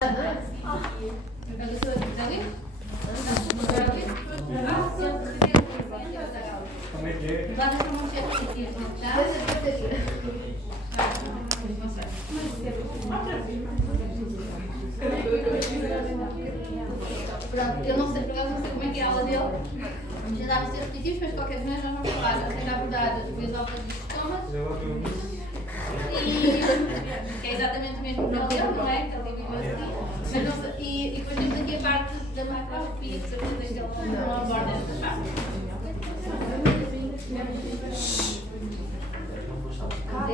Pronto, eu não sei como é que é a aula dele. Vamos tentar não ser repetitivos, mas de qualquer maneira nós vamos falar. Vamos tentar abordar o esófago dos estômagos. Que é exatamente o mesmo para ele, não é? Que ele viveu assim. Mas não sei, e depois temos aqui a parte da macroscopia, que certeza que ele não aborda esta parte.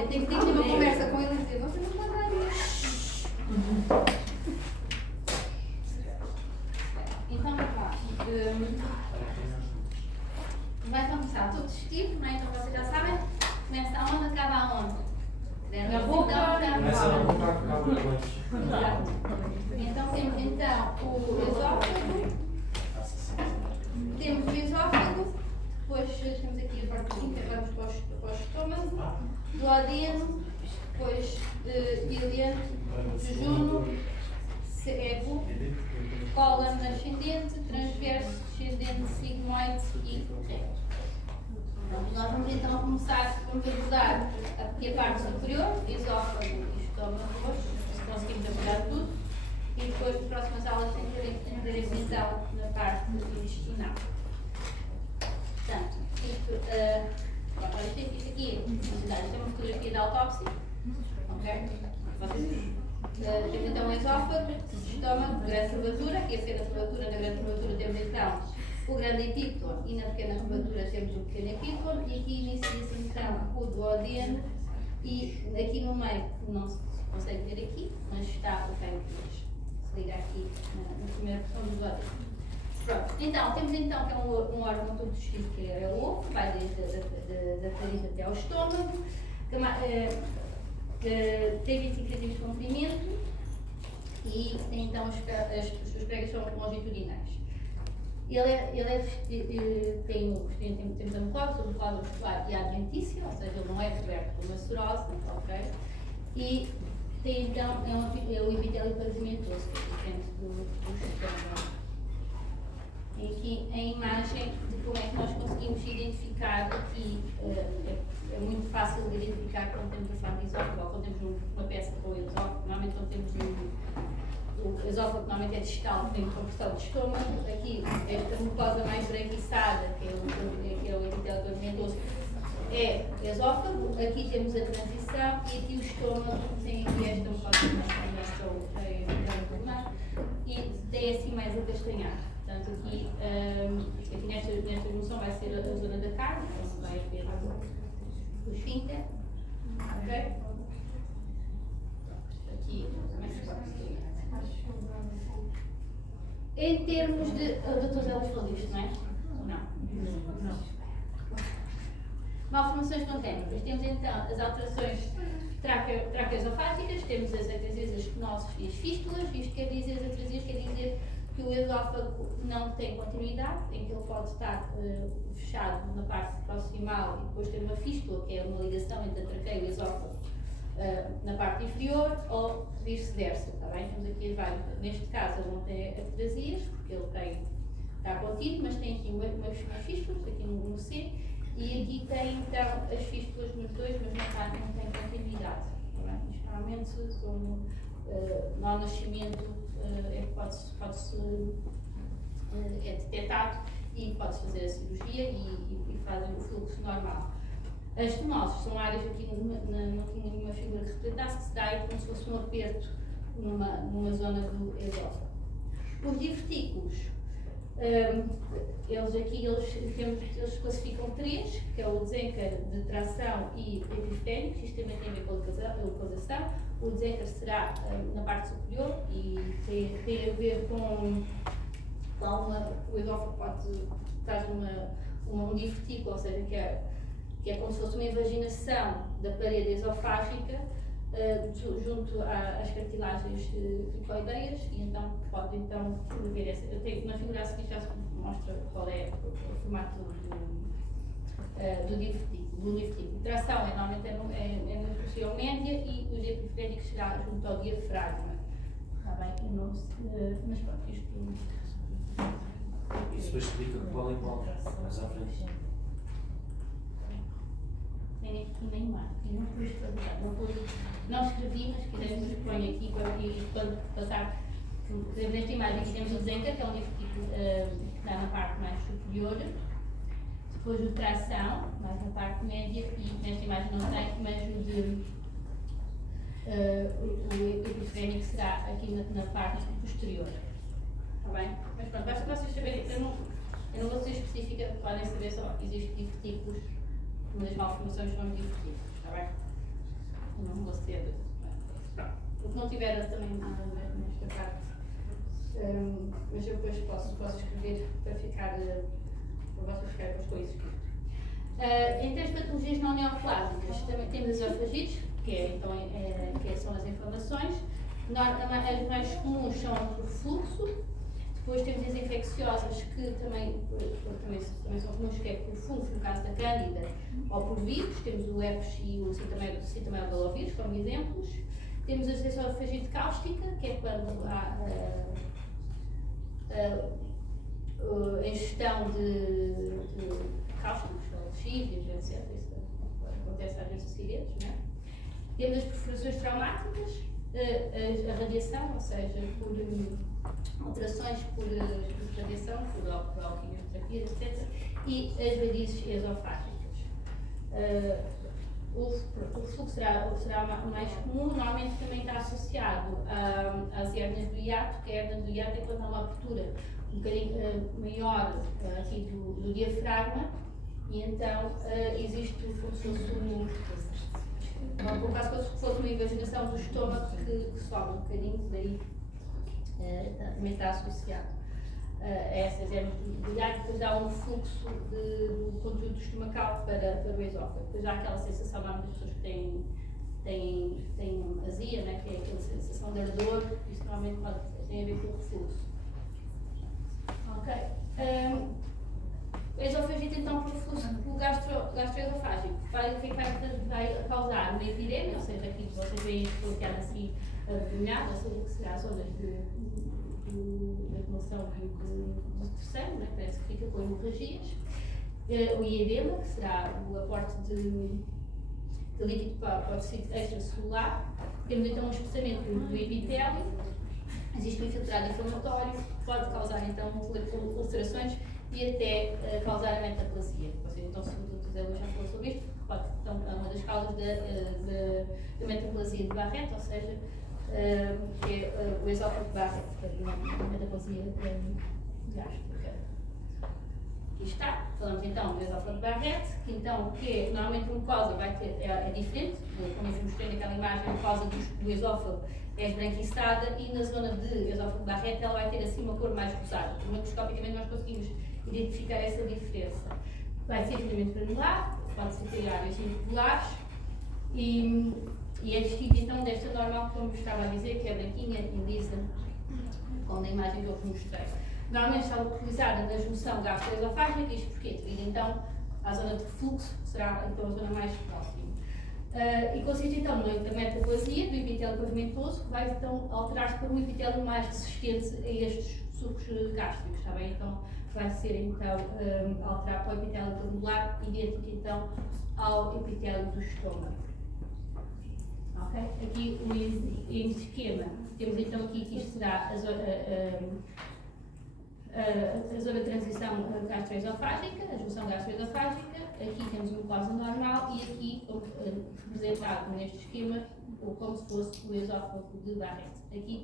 Tenho que ter uma conversa com ele e dizer, você não pode dar isso. Então, vá. Vai começar tudo digestivo, não é? Então vocês já sabem, começa aonde, acaba aonde? Na boca, começa na boca, acaba no lanche. Exato. Então temos então o esófago, temos o esófago, depois temos aqui a parte de que vamos para o estômago, duodeno, depois ilíaco, jejuno, cego, cólon ascendente, transverso, descendente, sigmoide e reto. Nós vamos então começar, vamos abordar aqui a parte superior, esófago e estômago, se conseguimos abordar tudo, e depois nas próximas aulas entraremos então na parte intestinal. Portanto, isto aqui, isto é uma fotografia da autópsia, ok? Temos então o esófago, o estômago, grande curvatura, aqui a pequena curvatura, na grande curvatura temos então o grande epícton e na pequena curvatura temos o pequeno epícton e aqui inicia-se então o duodeno e aqui no meio, não se consegue ver aqui, mas está o pâncreas, se liga aqui na primeira porção do duodeno. Pronto, então, temos então que é um órgão muito digestivo que é o ovo, que vai desde da faringe até ao estômago, que tem 25 cm de comprimento e tem então os pregas são longitudinais. Temos a mucosa muscular e a adventícia, ou seja, ele não é coberto por uma serose, ok? E tem então o epitélio parasimentoso, que é diferente do estômago. Tem aqui a imagem de como é que nós conseguimos identificar aqui, é muito fácil de identificar quando temos a falar de esófago, ou quando temos uma peça com o esófago, normalmente quando temos o esófago normalmente é distal, tem compressão de estômago, aqui esta mucosa mais branquiçada, que é o epitélio parasimentoso, é esófago, aqui temos a transição e aqui o estômago tem aqui esta mucosa mais pulmonar e tem assim mais acastanhado. Portanto, aqui nesta junção vai ser a zona da carne, onde vai haver o esfíncter, ok? Aqui também se pode ver. Em termos de. O Dr. Zé falou disto, não é? Não. Malformações congénitas. Temos então as alterações traqueosofágicas, temos as atrasias, as estenoses e as fístulas. Isto quer dizer, as atrasias quer dizer que o esófago não tem continuidade, em que ele pode estar fechado na parte proximal e depois ter uma fístula, que é uma ligação entre a traqueia e o esófago na parte inferior, ou vice-versa, está bem? Temos aqui vários. Neste caso ele não tem atrasias, porque ele está contido, mas tem aqui umas fístulas, aqui no C, e aqui tem então as fístulas nos dois, mas não tem continuidade, está bem? Isto normalmente no nascimento é detectado e pode-se fazer a cirurgia e fazem o fluxo normal. As estenoses são áreas, aqui não tinha nenhuma figura que representasse, que se dá aí como se fosse um aperto numa zona do esófago. Os divertículos, eles classificam três, que é o desencar de tração e epifénico, isto também tem a ver com a localização. O desencar será na parte superior e tem a ver com o esófago traz um divertículo, ou seja, que é como se fosse uma invaginação da parede esofágica junto às cartilagens cricoideias e então pode ver essa. Eu tenho na figura a seguir já se mostra qual é o formato do divertículo. A tração normalmente é na posterior média e os epifénicos será junto ao diafragma. Está bem? Mas pronto, isto. Isso depois explica qual é qual, mais à frente. Nem aqui nem lá. E não pus para verdade. Não escrevi, mas se quisermos põe aqui e quando passar. Por exemplo, nesta imagem aqui temos o desenca, que é um tipo que está na parte mais superior. Depois o tração, mais na parte média, e nesta imagem não tem, mas o de o epifrénico será aqui na parte posterior. Está bem? Mas pronto, basta vocês saberem, eu não vou ser específica, podem saber só que existem divertículos, nas malformações são divertículos, está bem? Eu não vou ser. Pronto. O que não tiver também nada nesta parte. Mas eu depois posso escrever para ficar. Para vocês ficarem com as coisas escritas. Em termos de patologias não neoplásicas, também temos as esofagites, que são as inflamações. As mais comuns são o refluxo. Depois temos as infecciosas, que também são comuns, que é por fungo, no caso da Cândida, ou por vírus. Temos o herpes e o citomegalovírus como exemplos. Temos a esofagite cáustica, que é quando há a ingestão de cáusticos, ou lexívias, etc. Isso acontece às vezes a ciretes, não é? Temos as perfurações traumáticas, a radiação, ou seja, por alterações por radiação, por alquimioterapia, etc. E as varizes esofágicas. O refluxo será o mais comum, normalmente também está associado às hérnias do hiato, que a hérnia do hiato é quando há uma abertura um bocadinho maior aqui do diafragma, e então existe como se fosse uma invaginação do estômago que sobe um bocadinho, daí também está associado a essas hérnias do hiato. Depois há um fluxo do conteúdo estomacal para o esófago. Depois há aquela sensação, há muitas pessoas que têm azia, né, que é aquela sensação de ardor, isso normalmente tem a ver com o refluxo. Ok. A esofagite, então, pelo gastroesofágico, o que é que vai causar? Uma epidemia, ou seja, aqui vocês veem colocar assim abdominal, ou seja, que será zonas de acumulação de terceiro, né? Parece que fica com hemorragias. O iedema, que será o aporte de líquido para o tecido extracelular. Temos então um espessamento do epitélio. Existe um infiltrado inflamatório, que pode causar então ulcerações e até causar a metaplasia. Vocês então, se o José Luís já falou sobre isto, pode, então, é uma das causas da metaplasia de Barrett, ou seja, que é o esófago de Barrett, a metaplasia gástrica. Aqui está, falamos então do esófago de Barrett, que então, normalmente a mucosa vai ter, é diferente, como eu mostrei naquela imagem, a mucosa do esófago é esbranquiçada, e na zona de esófago de Barrett ela vai ter assim uma cor mais rosada. Microscopicamente nós conseguimos identificar essa diferença. Vai ser filamento granular, pode ser ter áreas irregulares, e é distinto então desta normal, como estava a dizer, que é branquinha e lisa, como na imagem que eu vos mostrei. Normalmente está utilizada na junção gastroesofágica, isto porque devido então à zona de refluxo, será então a zona mais próxima. E consiste então na metaplasia do epitélio pavimentoso, que vai então alterar-se para um epitélio mais resistente a estes sucos gástricos, está bem? Então vai ser então alterar para o epitélio granular, idêntico então ao epitélio do estômago. Ok? Aqui o esquema, temos então aqui que isto será a zona de transição gastroesofágica, a junção gastroesofágica. Aqui temos uma mucosa normal e aqui representado neste esquema como se fosse o esófago de Barrett. Aqui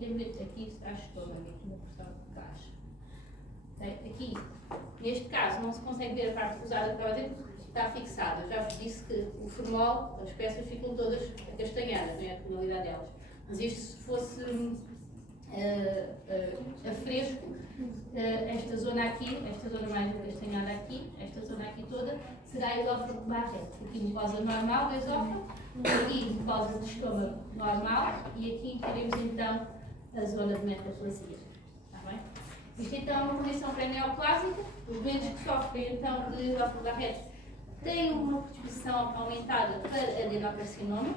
está estômago, aqui na porção de caixa. Okay? Aqui, neste caso, não se consegue ver a parte cruzada para dentro, está fixada. Eu já vos disse que o formol, as peças ficam todas acastanhadas, não é a tonalidade delas. Mas isto, se fosse a fresco, esta zona aqui, esta zona mais acastanhada aqui, esta zona aqui toda, será esófago de Barrett. Aqui mucosa normal do esófago, aqui mucosa de estômago normal, e aqui teremos então a zona de metaplasia. Está bem? Isto então é uma condição pré-neoplásica. Os doentes que sofrem então de esófago de Barrett têm uma predisposição aumentada para adenocarcinoma.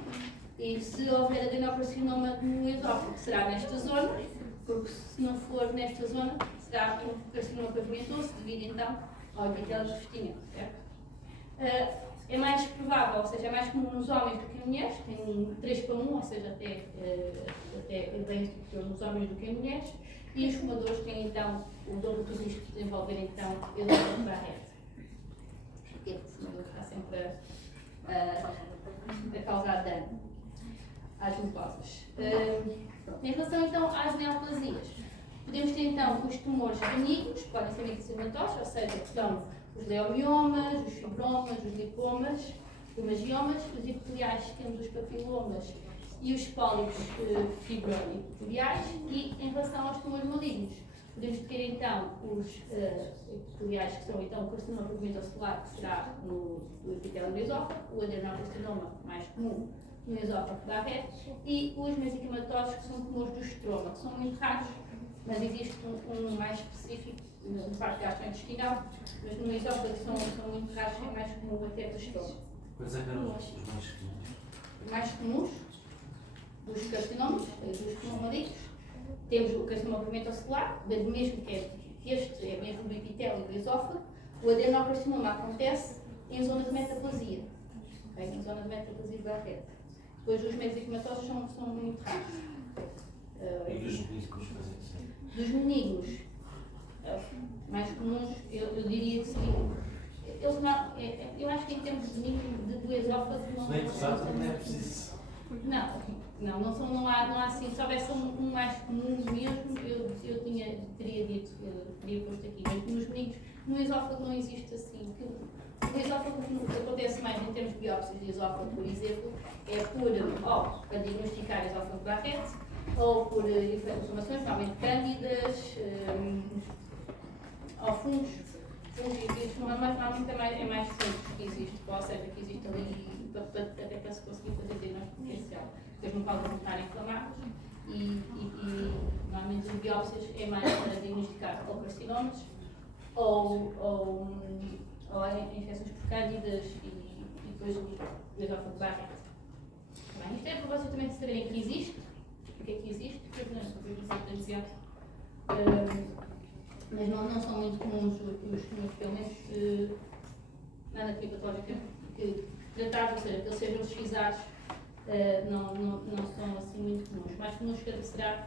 E se houver adenocarcinoma no esófago, será nesta zona, porque se não for nesta zona, será um carcinoma pavimentoso devido então ao epitélio de revestimento, certo? É mais provável, ou seja, é mais comum nos homens do que em mulheres, tem 3 para 1, ou seja, até bem superior nos homens do que em mulheres, e os fumadores têm então o dobro de risco de desenvolver então edema de Barrett. Porque o fumador está sempre a causar dano às mucosas. Em relação então às neoplasias, podemos ter então os tumores benignos, que podem ser microcematosos, ou seja, que são os leomiomas, os fibromas, os lipomas, os hemangiomas, os epiteliais, temos os papilomas e os pólipos fibroepiteliais, e em relação aos tumores malignos, podemos ter então os epiteliais, que são então o carcinoma pigmentocelular, que será no epitélio do esófago, o adenocarcinoma mais comum no esófago da Barrett, e os mesencimatosos, que são tumores do estroma, que são muito raros, mas existe um mais específico na parte gastrointestinal, mas no esófago são muito raros, é mais comum até do estômago. Quais é que eram os mais comuns? Os mais comuns dos carcinomas, dos tumores malignos, temos o carcinoma pigmentocelular, mesmo que este é mesmo do epitélio do esófago. O adenocarcinoma acontece em zona de metaplasia, okay? Em zona de metaplasia de Barrett. Depois os mesencimatosos são muito raros. E dos benignos fazem assim? Dos benignos, mais comuns, eu diria que seriam. Eu acho que em termos de benigno do esófago não é preciso. Não há assim, se houvesse um mais comum mesmo, eu teria dito, teria posto aqui, mas nos benignos, no esófago não existe assim. O esófago acontece mais em termos de biópsias de esófago, por exemplo, é para diagnosticar esófago de Barrett, ou por inflamações, normalmente cândidas, ou fungos e vírus, mas normalmente é mais fungos que existe, ou seja, que existe ali até para se conseguir fazer diagnóstico diferencial. As mucosas não estarem inflamadas e normalmente as biópsias é mais para diagnosticar ou carcinomas ou infecções por cândidas e depois o esófago de Barrett. Bem, isto é para vocês também saberem que existe, o que é que existe, porque não mas não são muito comuns os tumores, pelo menos na anatomia patológica que tratados, ou seja, que eles sejam esquizados, não são assim muito comuns. Mais comuns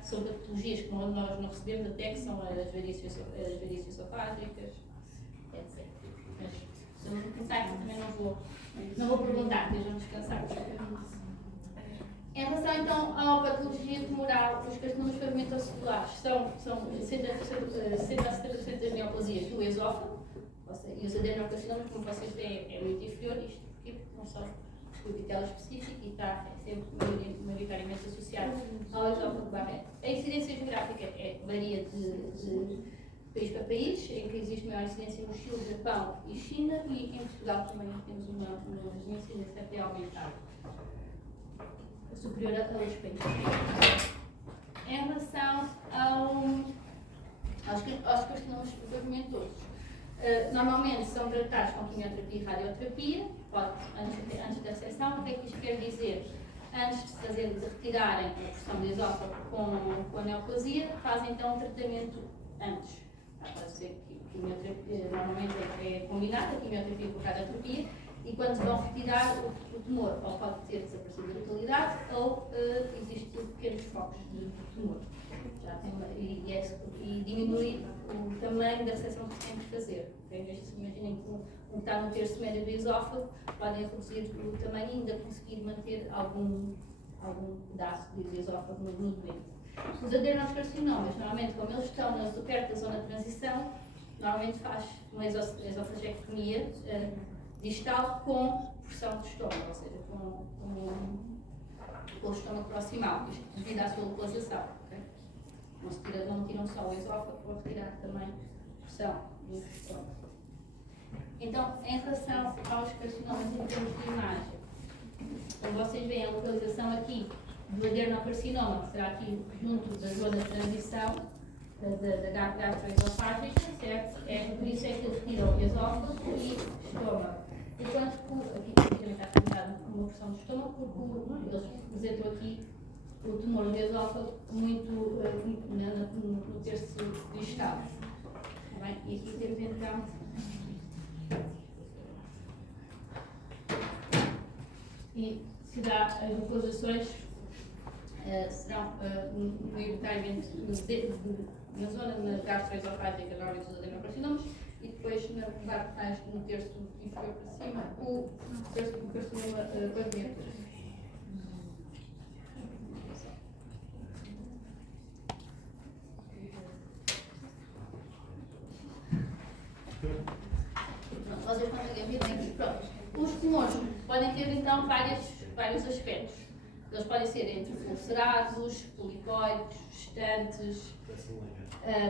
são patologias que nós não recebemos até, que são as varícias esofágicas, etc. Mas se eu não pensar, também não vou perguntar, estejam descansados. Em relação então à patologia tumoral, os carcinomas pigmentocelulares são 60 a 70% das neoplasias do esófago, e os adenocarcinomas, como vocês veem, é muito inferior, isto porque não são o epitélio específico e está sempre maioritariamente associado ao esófago de Barrett. A incidência geográfica varia de país para país, em que existe maior incidência no Chile, Japão e China, e em Portugal também temos uma incidência até aumentada, superior a outros países. Em relação aos carcinomas pigmentosos, normalmente são tratados com quimioterapia e radioterapia, antes da reseção. O que é que isto quer dizer? Antes de retirarem a porção do esófago com a neoplasia, fazem então um tratamento antes. Pode ser quimioterapia, normalmente é combinada, a quimioterapia com a radioterapia, e quando vão retirar o tumor, ou pode ter desaparecido a totalidade, ou existem pequenos focos de tumor. E diminuir o tamanho da reseção que temos que fazer. Imaginem que um está no terço médio do esófago, podem reduzir o tamanho e ainda conseguir manter algum pedaço de esófago no doente. Os adenocarcinomas, normalmente, como eles estão perto da zona de transição, normalmente faz uma esofagectomia distal com porção do estômago, ou seja, com o estômago proximal, devido à sua localização. Okay? Não tiram só o esófago, vão retirar também porção do estômago. Então, em relação aos carcinomas em termos de imagem, como vocês veem a localização aqui do adenocarcinoma, que será aqui junto da zona de transição da gastroesofágica, certo? Por isso é que eles retiram esófago e estômago. Enquanto aqui também está representado uma porção do estômago, porque eles representam aqui o tumor do esófago muito no terço distal. Tá bem? E aqui temos então e se dá as localizações serão maioritariamente na zona gastroesofágica, normalmente os adenocarcinomas, e depois na parte mais no terço inferior para cima, o carcinoma pavimento. Vocês conseguem ver bem. Pronto. Os tumores podem ter então vários aspectos. Eles podem ser entre ulcerados, polipoides, gestantes,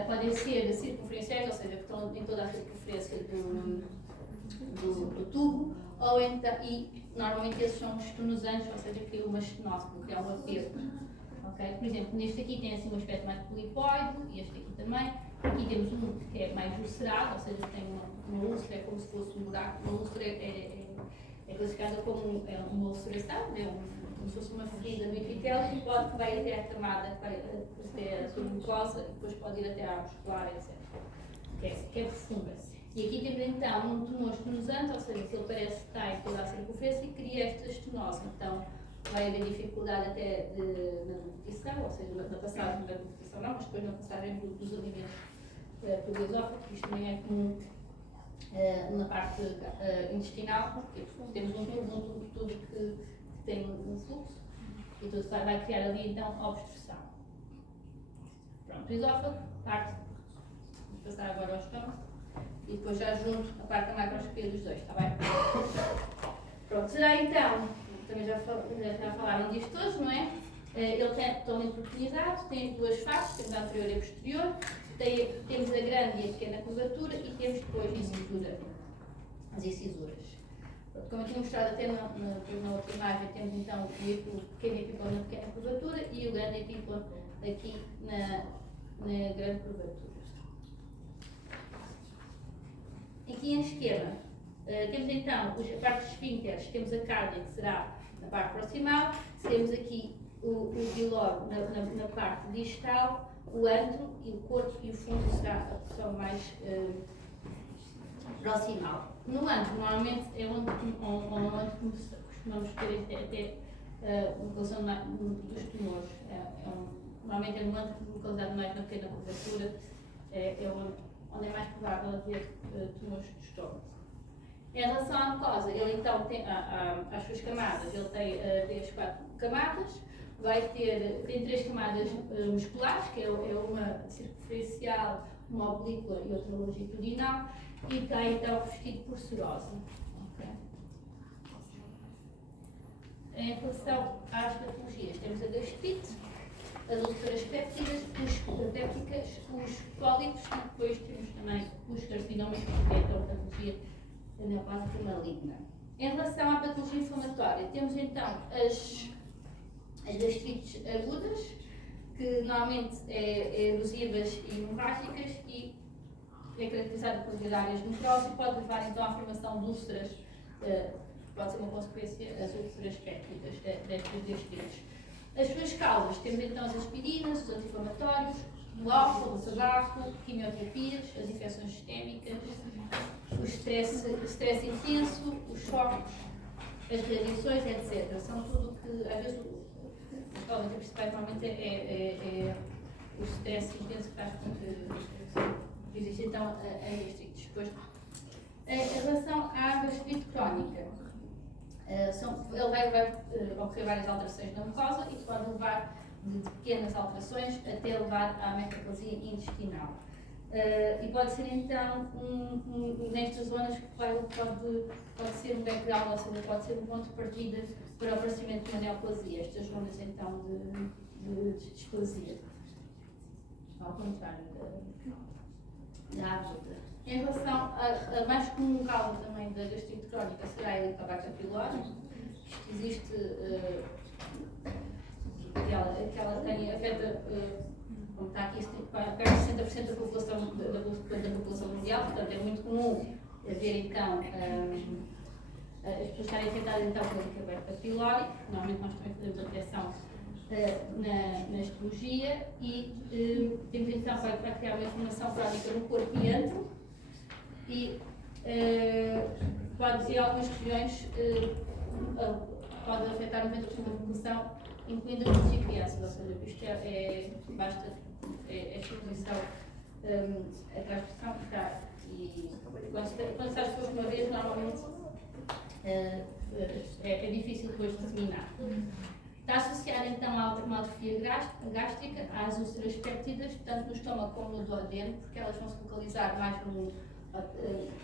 podem ser circunferenciais, ou seja, que estão em toda a circunferência do tubo, ou então, e normalmente esses são estenosantes, ou seja, criam uma estenose, que é um aperto. Okay? Por exemplo, neste aqui tem assim um aspecto mais polipoide, e este aqui também. Aqui temos um que é mais ulcerado, ou seja, tem uma úlcera, é como se fosse um buraco. Uma úlcera é classificada como uma ulceração, como se fosse uma ferida no epitélio, que vai até a camada, até a submucosa, e depois pode ir até à muscular, etc. Que é profunda. E aqui temos então um tumor estenosante, ou seja, que ele parece que está em toda a circunferência e cria esta estenose. Então, vai haver dificuldade até na nutrição, ou seja, na passagem da nutrição não, mas depois na passagem dos alimentos pelo esófago, isto também é comum na parte intestinal, porque temos um tubo que tem um fluxo e tudo vai criar ali então obstrução. Pronto, o esófago, parte, vamos passar agora ao estômago e depois já junto a parte da macroscopia dos dois, está bem? Pronto, será então, também já falaram disto hoje, não é? Ele é totalmente proteinizado, tem duas faces, temos a anterior e a posterior, temos a grande e a pequena curvatura e temos depois as incisuras. Como eu tinha mostrado até na outra imagem, temos então o pequeno epípolo na pequena curvatura e o grande epípolo aqui na grande curvatura. Aqui em esquerda temos então a parte dos esfíncteres, temos a cárdia que será na parte proximal, temos aqui o bilório na parte distal, o antro e o corpo e o fundo será a porção mais proximal. No antro, normalmente é onde costumamos ter até localização dos tumores. Normalmente é no antro, localizado mais na pequena curvatura, é onde é mais provável haver tumores de estômago. Em relação à mucosa, ele então tem as suas camadas, ele tem as 4 camadas, tem 3 camadas musculares, que é uma circunferencial, uma oblíqua e outra longitudinal, e está então revestido por serose. Okay. Em relação às patologias, temos a gastrite, as úlceras pépticas, os pólipos, e depois temos também os carcinomas, que é a patologia neoplásica maligna. Em relação à patologia inflamatória, temos então as gastrites agudas, que normalmente é erosivas e hemorrágicas e é caracterizada por áreas de necrose e pode levar então à formação de úlceras, pode ser uma consequência das úlceras pépticas destas gastrites. As suas causas, temos então as aspirinas, os anti-inflamatórios, o álcool, o tabaco, quimioterapias, as infecções sistémicas, o stress intenso, os choques, as radiações, etc. São tudo que, às vezes, as causas principais normalmente é o stress intenso que faz com que existe então a gastrite. Depois, em relação à gastrite crónica, ele vai ocorrer várias alterações na mucosa e pode levar de pequenas alterações até levar à metaplasia intestinal. E pode ser então, nestas zonas, que pode ser um background, ou seja, pode ser um ponto de partida para o aparecimento de uma neoplasia, estas zonas então de displasia. Ao contrário da aguda. Em relação a mais comum causa também da gastrite crónica será a Helicobacter pylori. Existe aquela tem afeta, como está aqui, perto de 60% da população mundial, portanto é muito comum haver então as pessoas estarem afetadas então pela Helicobacter pylori. Normalmente nós também fazemos a detecção na histologia e temos então para criar uma inflamação crónica no corpo e antro e pode, em algumas regiões, pode afetar 90% da população, incluindo adultos e crianças, ou seja, isto basta, a exposição, a transmissão que está, e quando está exposto uma vez, normalmente é difícil depois de terminar. Está associada então à uma atrofia gástrica, às úlceras péptidas, tanto no estômago como no duodeno, porque elas vão se localizar mais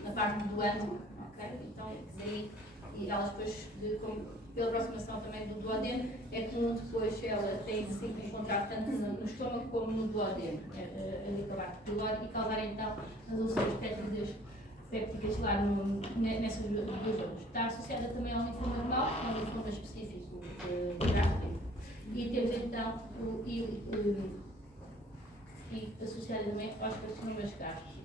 na parte do antro, ok? Então, daí, e elas depois, pela aproximação também do duodeno, é comum depois ela tem de se encontrar tanto no estômago como no duodeno, a Helicobacter pylori, e causar então as úlceras pépticas lá nessas duas zonas. Está associada também ao linfoma normal, que é um linfoma específico gástrico, e temos então e associada também aos carcinomas gástricos.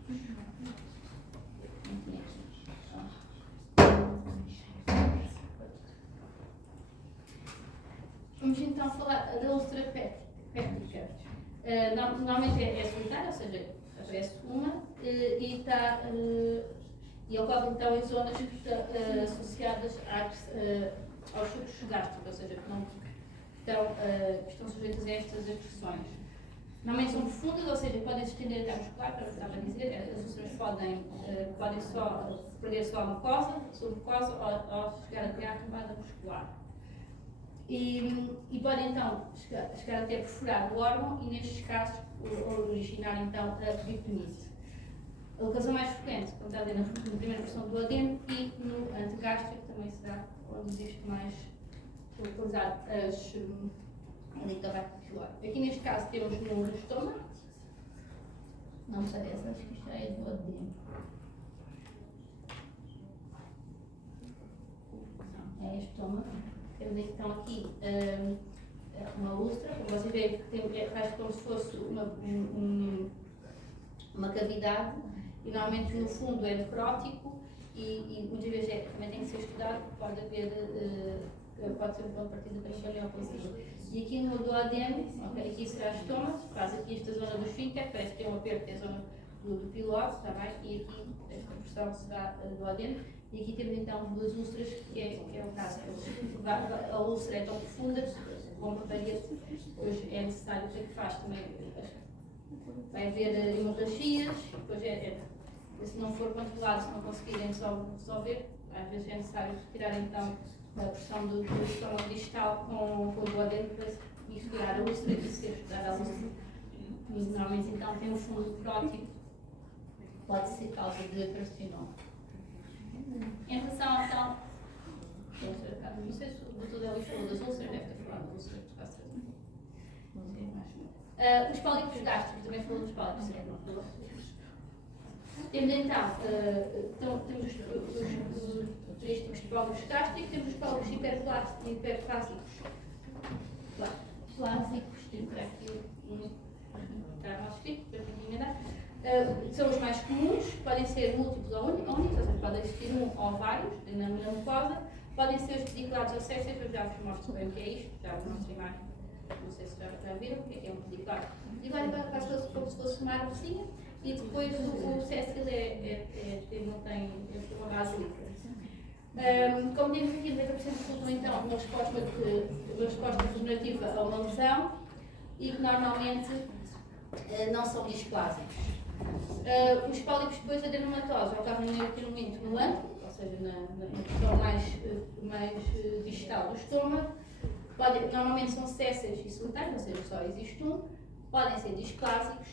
Vamos então falar da úlcera péptica. Normalmente é solitária, ou seja, aparece uma e ocorre então em zonas que estão associadas aos sucos gástricos, ou seja, que estão sujeitas a estas agressões. Normalmente são profundas, ou seja, podem se estender até muscular, como eu estava a dizer, as úlceras podem só perder só a mucosa, submucosa, ou chegar até à camada muscular. E podem então chegar até perfurar o órgão e, nestes casos, originar então a peritonite. A locação mais frequente, como está a dizer, na primeira versão do duodeno e no antegástrico também será onde existe mais localizado as Helicobacter pylori. Aqui neste caso temos no estômago, não parece, acho que isto já é duodeno. É estômago. Temos então aqui uma úlcera, como vocês veem, faz como se fosse uma cavidade e normalmente no fundo é necrótico e muitas vezes também tem que ser estudado, pode ser um ponto de partida para espeleoplasia. E aqui no duodeno, aqui será estômago, faz aqui esta zona do esfíncter, parece que tem um aperto, é a zona do pilóide, está bem? E aqui esta porção será duodeno. E aqui temos então duas úlceras, que é o caso. A úlcera é tão profunda, como a parede, depois é necessário ter que faz também. Vai haver hemorragias, depois se não for controlado, se não conseguirem resolver, às vezes é necessário retirar então a pressão do estômago distal com o duodeno para misturar a úlcera e ser estudar a úlcera. E normalmente então tem um fundo prótico, pode ser causa de carcinoma. Em relação então, não sei se o doutor Delis falou das úlceras, deve ter falado das úlceras, de quase certeza. Os pólipos gástricos, também falou dos pólipos cerebrais. Temos então, temos os três tipos de pólipos gástricos, temos os pólipos hiperplásicos. Tenho para aqui está mal escrito, para quem enganar. São os mais comuns, podem ser múltiplos ou únicos, ou seja, pode existir um ou vários na mucosa, podem ser os pediculados ou sextas, eu já vos mostro bem o que é isto, já vos mostro a imagem, não sei se já viram o que é um pediculado. O pediculado faz como se fosse uma árvorezinha e depois o séssil não tem uma base líquida. Como temos aqui, 90% resultam então uma resposta regenerativa a uma lesão e que normalmente não são displásicos. Os pólipos depois da adenomatosa ocorrem maioritariamente no antro, ou seja, na questão mais distal do estômago. Normalmente são sésseis e solitários, ou seja, só existe um. Podem ser displásicos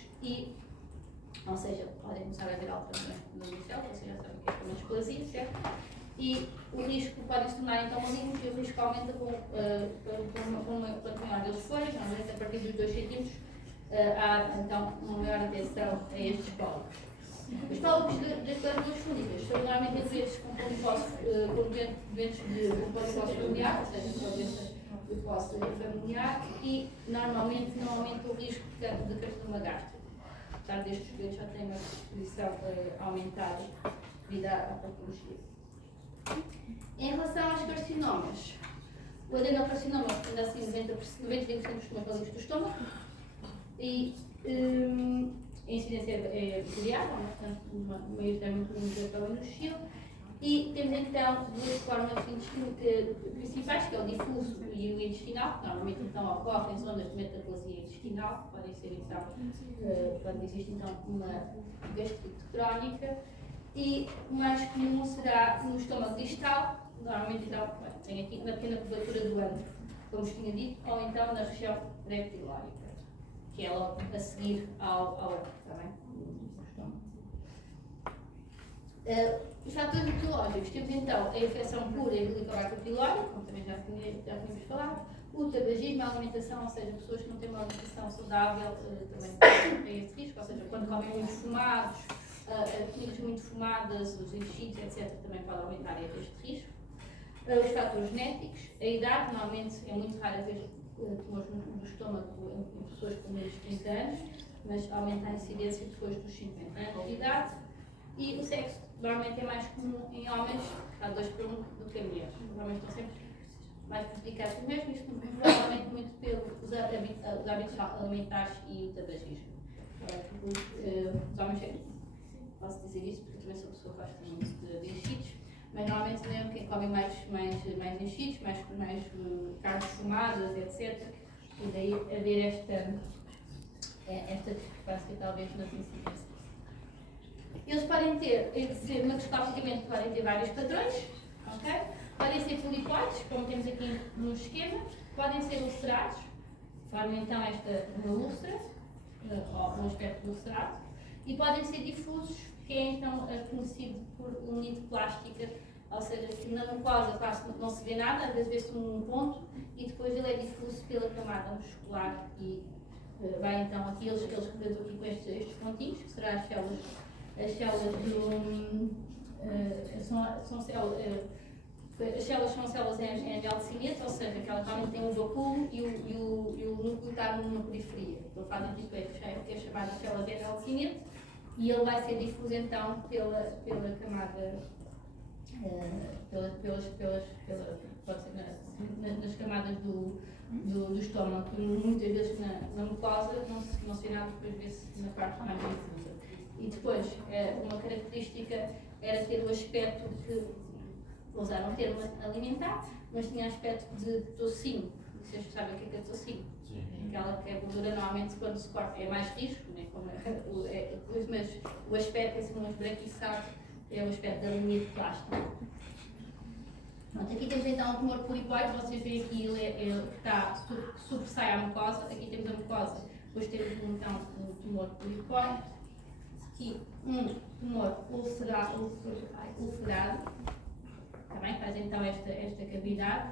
ou seja, podem começar a haver alterações no céu, ou seja, sabem o que é uma displasia, certo? E o risco pode se tornar então malignos e o risco aumenta quanto maior eles forem, normalmente a partir dos 2 cm. Há então uma maior atenção a estes pólipos. Os pólipos das glândulas fúngicas são normalmente doentes com doentes de policose familiar, ou seja, com doença de posse familiar, e normalmente não aumenta o risco de carcinoma gástrico. Apesar destes doentes já têm uma exposição aumentada devido à patologia. Em relação aos carcinomas, O adenocarcinoma representa assim 90% dos tumores malignos do estômago e a incidência é variável, portanto, maioritariamente no Chile. E temos então duas formas principais, que é o difuso e o intestinal, que normalmente então ocorrem em zonas de metaplasia intestinal, podem ser então, quando existe então uma gastrite crónica, e o mais comum será no estômago distal, normalmente então tem aqui na pequena curvatura do ânus, como vos tinha dito, ou então na região reptilórica, que é logo a seguir ao ânus, está bem? Os fatores etiológicos, temos então a infecção por Helicobacter pylori, como também já tínhamos falado, o tabagismo, a alimentação, ou seja, pessoas que não têm uma alimentação saudável também têm esse risco, ou seja, quando comem muito fumados, comidas muito fumadas, os enchidos, etc., também podem aumentar este risco. Os fatores genéticos, a idade, normalmente é muito raro haver tumores no estômago em pessoas com menos de 30 anos, mas aumenta a incidência depois dos 50 anos de idade. E o sexo, normalmente é mais comum em homens, há 2 por 1, do que em mulheres. Os homens estão sempre mais prejudicados por mesmo, isto provavelmente muito pelos hábitos alimentares e o tabagismo. Os homens, posso dizer isso porque eu também sou pessoa que gosta muito de enchidos, mas normalmente mesmo quem come mais enchidos, mais carnes fumadas, etc. E daí haver esta discrepância talvez nas incidências. Eles podem ter, macroscopicamente, podem ter vários padrões, okay? Podem ser polipoides, como temos aqui no esquema, podem ser ulcerados, formam então uma úlcera, ou um aspecto ulcerado, e podem ser difusos, que é então conhecido por unite plástica, ou seja, que na mucosa quase não se vê nada, às vezes vê-se um ponto, e depois ele é difuso pela camada muscular e vai então aqui, eles representam aqui com estes pontinhos, que serão as células as células são células em anel de cinete, ou seja, aquelas que têm um vacúolo e o núcleo está numa periferia. Então fazem tipo é chamado de células em anel de cinete e ele vai ser difuso então pela camada, nas camadas do estômago, que muitas vezes na mucosa não se vê nada, depois vê-se na parte mais difusa. E depois, uma característica era ter o aspecto que, usaram o termo alimentar, mas tinha aspecto de tocinho. Vocês sabem o que é tocinho? Sim. Aquela que é gordura, normalmente quando se corta é mais risco, né? Mas o aspecto, assim, um esbranquiçado, é o aspecto da linha de plástico. Pronto, aqui temos então o tumor polipoide, vocês veem aqui ele que sobressai à mucosa, aqui temos a mucosa, depois temos então um tumor polipoide. Aqui um tumor ulcerado, também faz então esta cavidade.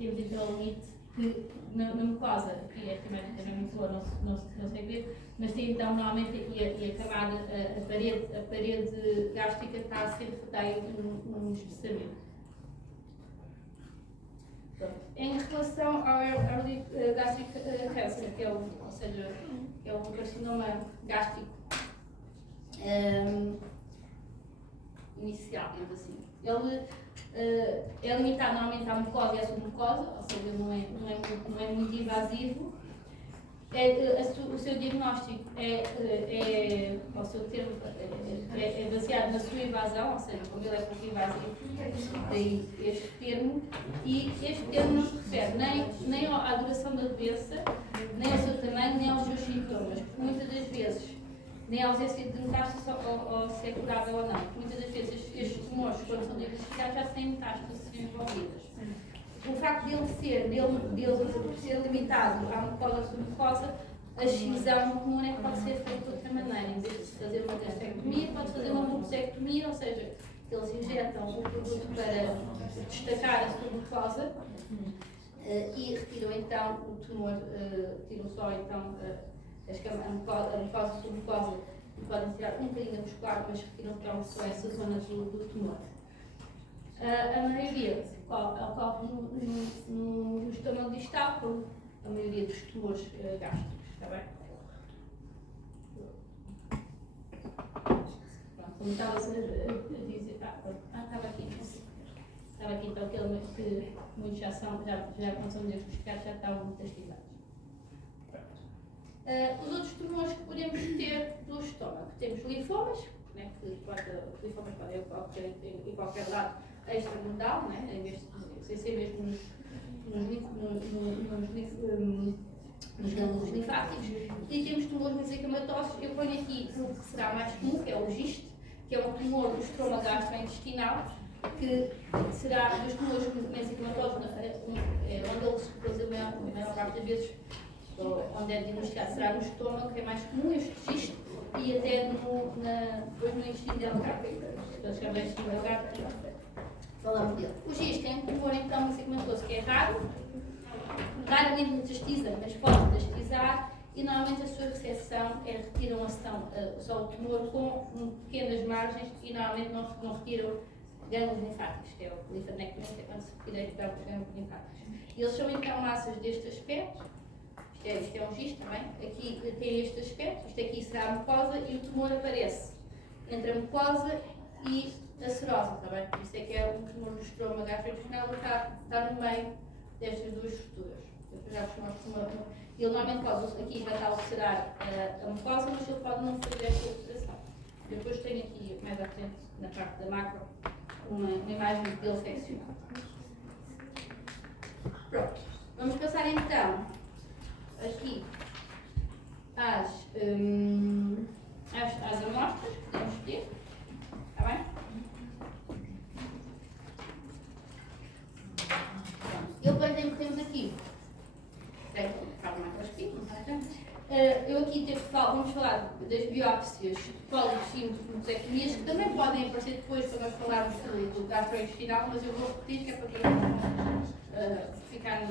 E aqui temos então o limite que na mucosa, aqui esta imagem também muito boa, não se consegue ver, mas tem então normalmente aqui a camada, a parede gástrica está sempre daí um espessamento. Em relação ao early gastric cancer, que é ou seja, é um carcinoma gástrico inicial, digamos assim. Ele é limitado normalmente à mucosa e à submucosa, ou seja, não é muito invasivo. O seu diagnóstico é baseado na sua invasão, ou seja, como ele é pouco invasivo, daí este termo, e este termo não se refere nem à duração da doença, nem ao seu tamanho, nem aos seus sintomas, porque muitas das vezes, nem a ausência de metástase ou se é curável ou não, porque muitas das vezes estes tumores, quando são diagnosticados, já têm metástases envolvidas. O facto de ele ser limitado à mucosa ou submucosa, a excisão comum é que pode ser feita de outra maneira. Em vez de se fazer uma gastrectomia, pode fazer uma mucosectomia, ou seja, eles injetam o produto para destacar a submucosa e retiram então o tumor, tiram só então a mucosa e submucosa e podem tirar um bocadinho da muscular, mas retiram então só essa zona do tumor. A maioria ocorre no estômago distal, como a maioria dos tumores gástricos, está bem? Pronto, como estava a dizer, estava aqui, está mostrar aqui então que muitos já começam a dizer que os psiquiatras já estão muito castigados. Os outros tumores que podemos ter do estômago, temos linfomas, né, que linfomas podem ocorrer em qualquer lado extramodal, né, em vez de ser mesmo nos gânglios linfáticos, e temos tumores mesoclimatosos. Eu ponho aqui o que será mais comum, que é o GIST, que é um tumor do estroma gastrointestinal, que será dos tumores mesoclimatosos, onde eles, a maior parte das vezes, onde é diagnosticado, será no estômago, que é mais comum, este GIST, e até depois no intestino delgado. Eles chamam de intestino delgado, falamos dele. O GIST é um tumor então mesoclimatoso que é raro, raramente metastisa, mas pode metastizar, e normalmente a sua reseção é retiram só o tumor com pequenas margens e normalmente não retiram gânglios linfáticos, que é o linfanectomia, que é quando se retira os gânglios linfáticos. E eles são então massas deste aspecto. Isto é um gisto também. Aqui tem este aspecto, isto aqui será a mucosa e o tumor aparece entre a mucosa e a serosa, está bem? Isto é que é um tumor do estroma gastrointestinal que está no meio destas duas estruturas. Eu já vos mostro ele normalmente pode, aqui já está a ulcerar a mucosa, mas ele pode não fazer esta ulceração. Depois tenho aqui, mais à frente, na parte da macro, uma imagem dele seccionado. Pronto. Vamos passar então aqui às amostras que podemos ter. Está bem? Eu depois temos aqui. Eu aqui vamos falar das biópsias de pólipos e micosectomias, que também podem aparecer depois quando nós falarmos do gastrointestinal, mas eu vou repetir que é para ficar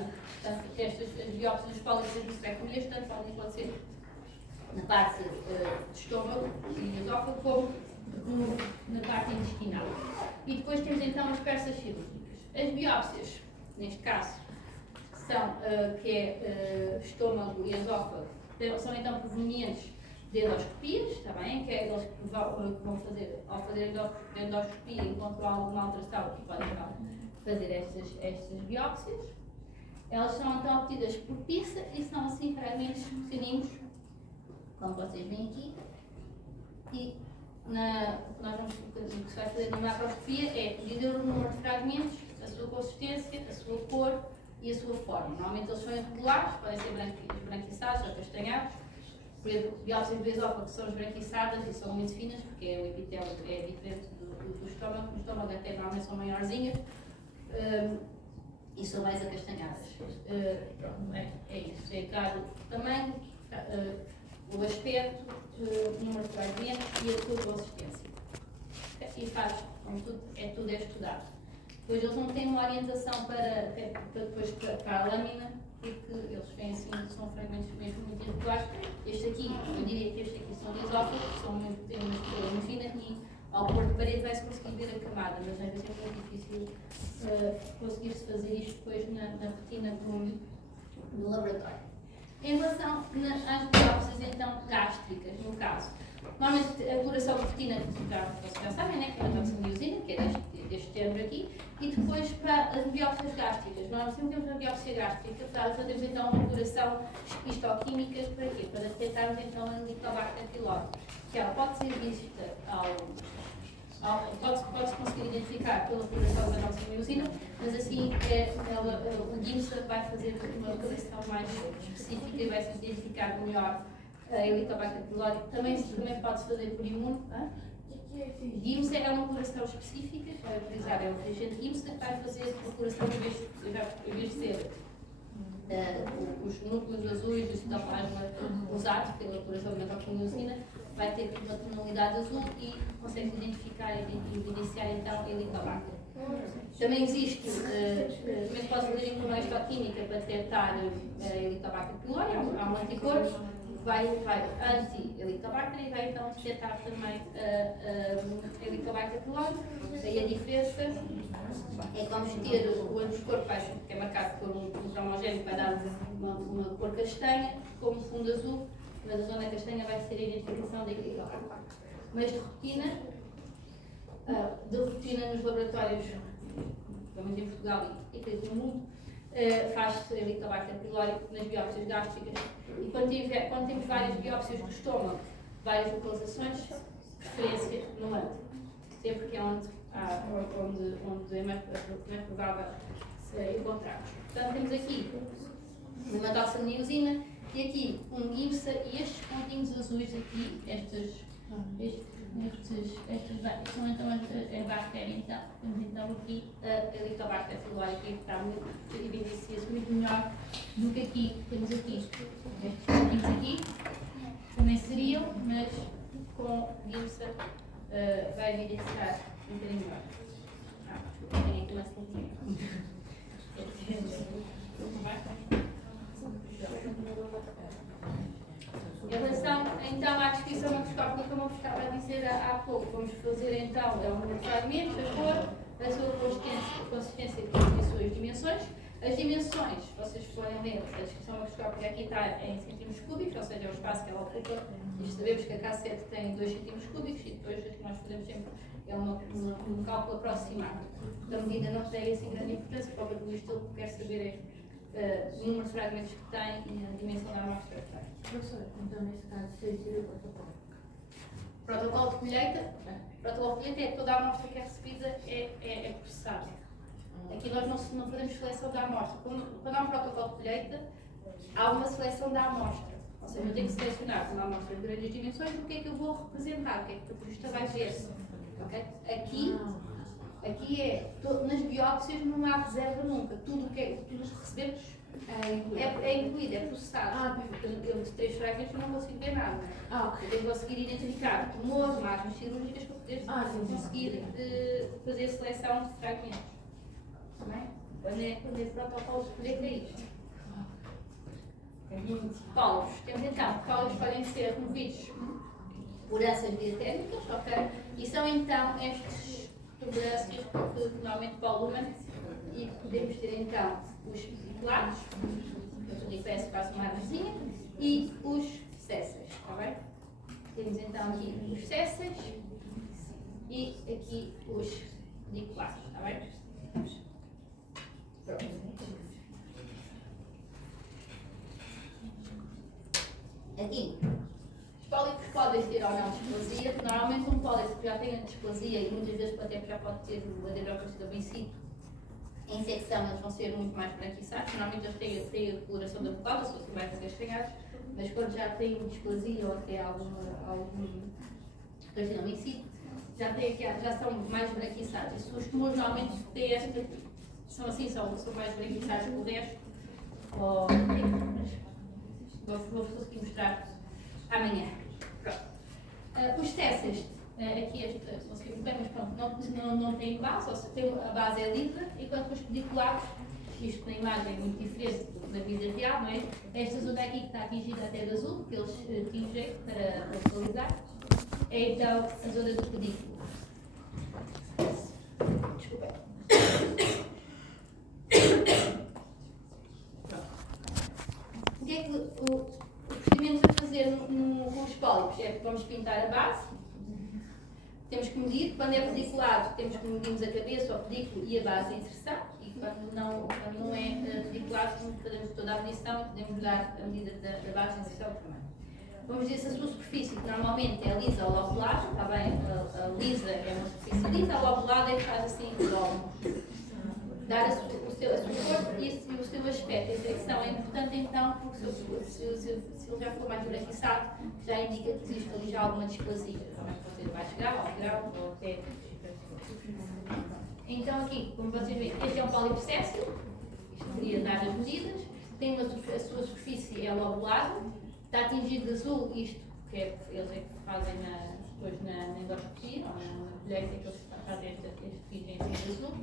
as biópsias dos pólipos e micosectomias, tanto podem acontecer na parte do estômago e esófago, como na parte intestinal. E depois temos então as peças cirúrgicas. As biópsias, neste caso, que é estômago e esófago, são então provenientes de endoscopias, está bem? Que é eles que vão fazer, ao fazer a endoscopia, encontram alguma alteração e podem então fazer estas biópsias. Elas são então obtidas por pinça e são assim fragmentos pequeninos, como vocês veem aqui. E o que se vai fazer na macroscopia é medir o número de fragmentos, a sua consistência, a sua cor e a sua forma. Normalmente eles são irregulares, podem ser esbranquiçados ou castanhados. Por exemplo, biópsias do esófago são esbranquiçadas e são muito finas, porque o epitélio é diferente do estômago. No estômago até normalmente são maiorzinhas e são mais acastanhadas. É isso. É claro o tamanho, o aspecto, o número de fragmentos e a sua consistência. E faz, como tudo é estudado. Depois eles não têm uma orientação para a lâmina, porque eles vêm assim, são fragmentos mesmo muito irregulares. Este aqui, eu diria que este aqui são de esófago, têm uma estrutura muito fina e ao pôr de parede vai-se conseguir ver a camada, mas às vezes é muito difícil conseguir-se fazer isto depois na rotina do laboratório. Em relação às biópsias então gástricas, no caso, normalmente a coloração de rotina, vocês já sabem, né, que é a toxemiosina, que é deste termo aqui, e depois para as biópsias gástricas. Nós sempre temos uma biópsia gástrica, fazemos então uma coloração histoquímica, para quê? Para detectarmos então a Helicobacter pylori, que ela pode ser vista pode-se conseguir identificar pela coloração da toxemiosina, mas assim o GIMSA vai fazer uma coloração mais específica e vai se identificar melhor a Helicobacter pylori. Também pode-se fazer por imuno. GIMSA é uma coloração específica, vai utilizar o reagente GIMSA que vai fazer a coloração em vez de ser os núcleos azuis do citoplasma usados pela coloração da toxemiosina, vai ter uma tonalidade azul e consegue identificar e evidenciar então a Helicobacter. Também existe, também se pode fazer uma histoquímica para detectar a Helicobacter pylori, há um anticorpo que vai anti-Helicobacter e vai então detectar também a Helicobacter pylori. Aí a diferença é que vamos ter o anticorpo que é marcado por um cromogéneo que vai dar uma cor castanha, como fundo azul, mas a zona castanha vai ser a identificação da Helicobacter. Mas de rotina nos laboratórios pelo menos em Portugal e creio que no mundo, faz-se Helicobacter pylori nas biópsias gástricas. E quando temos várias biópsias do estômago, várias localizações, preferência no ânus. Sempre que é onde é mais provável encontrarmos. Portanto, temos aqui uma toxamniosina e aqui um IMSA e estes pontinhos azuis aqui, estas são então a bactéria. Então, temos então aqui a Helicobacter pylori, que está muito, evidencia-se muito melhor do que aqui. Temos aqui estes pontinhos aqui, também seriam, mas com IMSA vai evidenciar um bocadinho melhor. Tenho aqui uma sequinha. Em relação então à descrição macroscópica, como eu estava a dizer há pouco, vamos fazer então um número de fragmentos, a cor, a sua consistência e as suas dimensões. As dimensões, vocês podem ler, a descrição macroscópica aqui está em centímetros cúbicos, ou seja, é o espaço que ela ocupa. E sabemos que a K7 tem 2 centímetros cúbicos e depois o que nós fazemos sempre é um cálculo aproximado. Da medida não tem assim grande importância, para o mergulhista ele quer saber o número de fragmentos que tem e a dimensão da amostra que tem. Professor, então nesse caso seria o protocolo? Protocolo de colheita. Protocolo de colheita é toda a amostra que é recebida é processada. Aqui nós não fazemos seleção da amostra. Quando há um protocolo de colheita, há uma seleção da amostra. Ou seja, eu tenho que selecionar uma amostra de grandes dimensões o que é que eu vou representar, o que é que o turista vai ver. Okay? Aqui nas biópsias não há reserva nunca. Tudo o que nós recebemos é incluído, é processado. Eu de 3 fragmentos não consigo ver nada. Eu tenho que conseguir identificar tumores, margens cirúrgicas para poder conseguir fazer a seleção de fragmentos. Quando é protocolo de colheita é isto. Pólipos. Temos então, pólipos podem ser removidos por ânsias dietéticas, ok? E são então estes tuberâncias que normalmente polumam e podemos ter então os vesiculares, eu lhe peço, faço uma armazinha, e os césseis, está bem? Temos então aqui os césseis e aqui os vesiculares, está bem? Pronto. Aqui, os pólipos podem ter ou não displasia. Normalmente um pólipo que já tem a displasia e muitas vezes até já pode ter o adenocarcinoma in situ. Em secção eles vão ser muito mais branquiçados. Normalmente eles têm a coloração da mucosa, se fossem mais descanhados, mas quando já têm displasia ou até algum carcinoma in situ, já são mais branquiçados. E os tumores normalmente têm esta, são assim, são mais branquiçados que o resto. Vou conseguir mostrar amanhã. Os césseis, aqui este conseguimos bem, mas pronto, não tem base, ou seja, a base é livre, enquanto os pediculares, isto na imagem é muito diferente da vida real, não é? Esta zona aqui que está atingida até de azul, que eles atingem para localizar, é então a zona do pedículo. Desculpa. O que é que o procedimento a fazer com os pólipos? É que vamos pintar a base, temos que medir, quando é pediculado, temos que medirmos a cabeça, o pedículo e a base de inserção, e quando não é pediculado, fazemos toda a medição e podemos dar a medida da base de inserção também. Vamos dizer se a sua superfície, que normalmente é lisa ou lobulada, está bem? A lisa é uma superfície lisa, a lobulada é que faz assim logo. Dar a sua cor e o seu aspecto. A infecção é importante então, porque se ele já for mais branquiçado, já indica que existe ali já alguma displasia. Pode ser de baixo grau, alto grau ou até. Então aqui, como vocês veem, este é um pólipo césseo, isto seria dar as medidas, tem a sua superfície é lobulada, está atingido de azul, isto que eles é que fazem depois na endoscopia, ou na colheita que eles fazem este fingem de azul.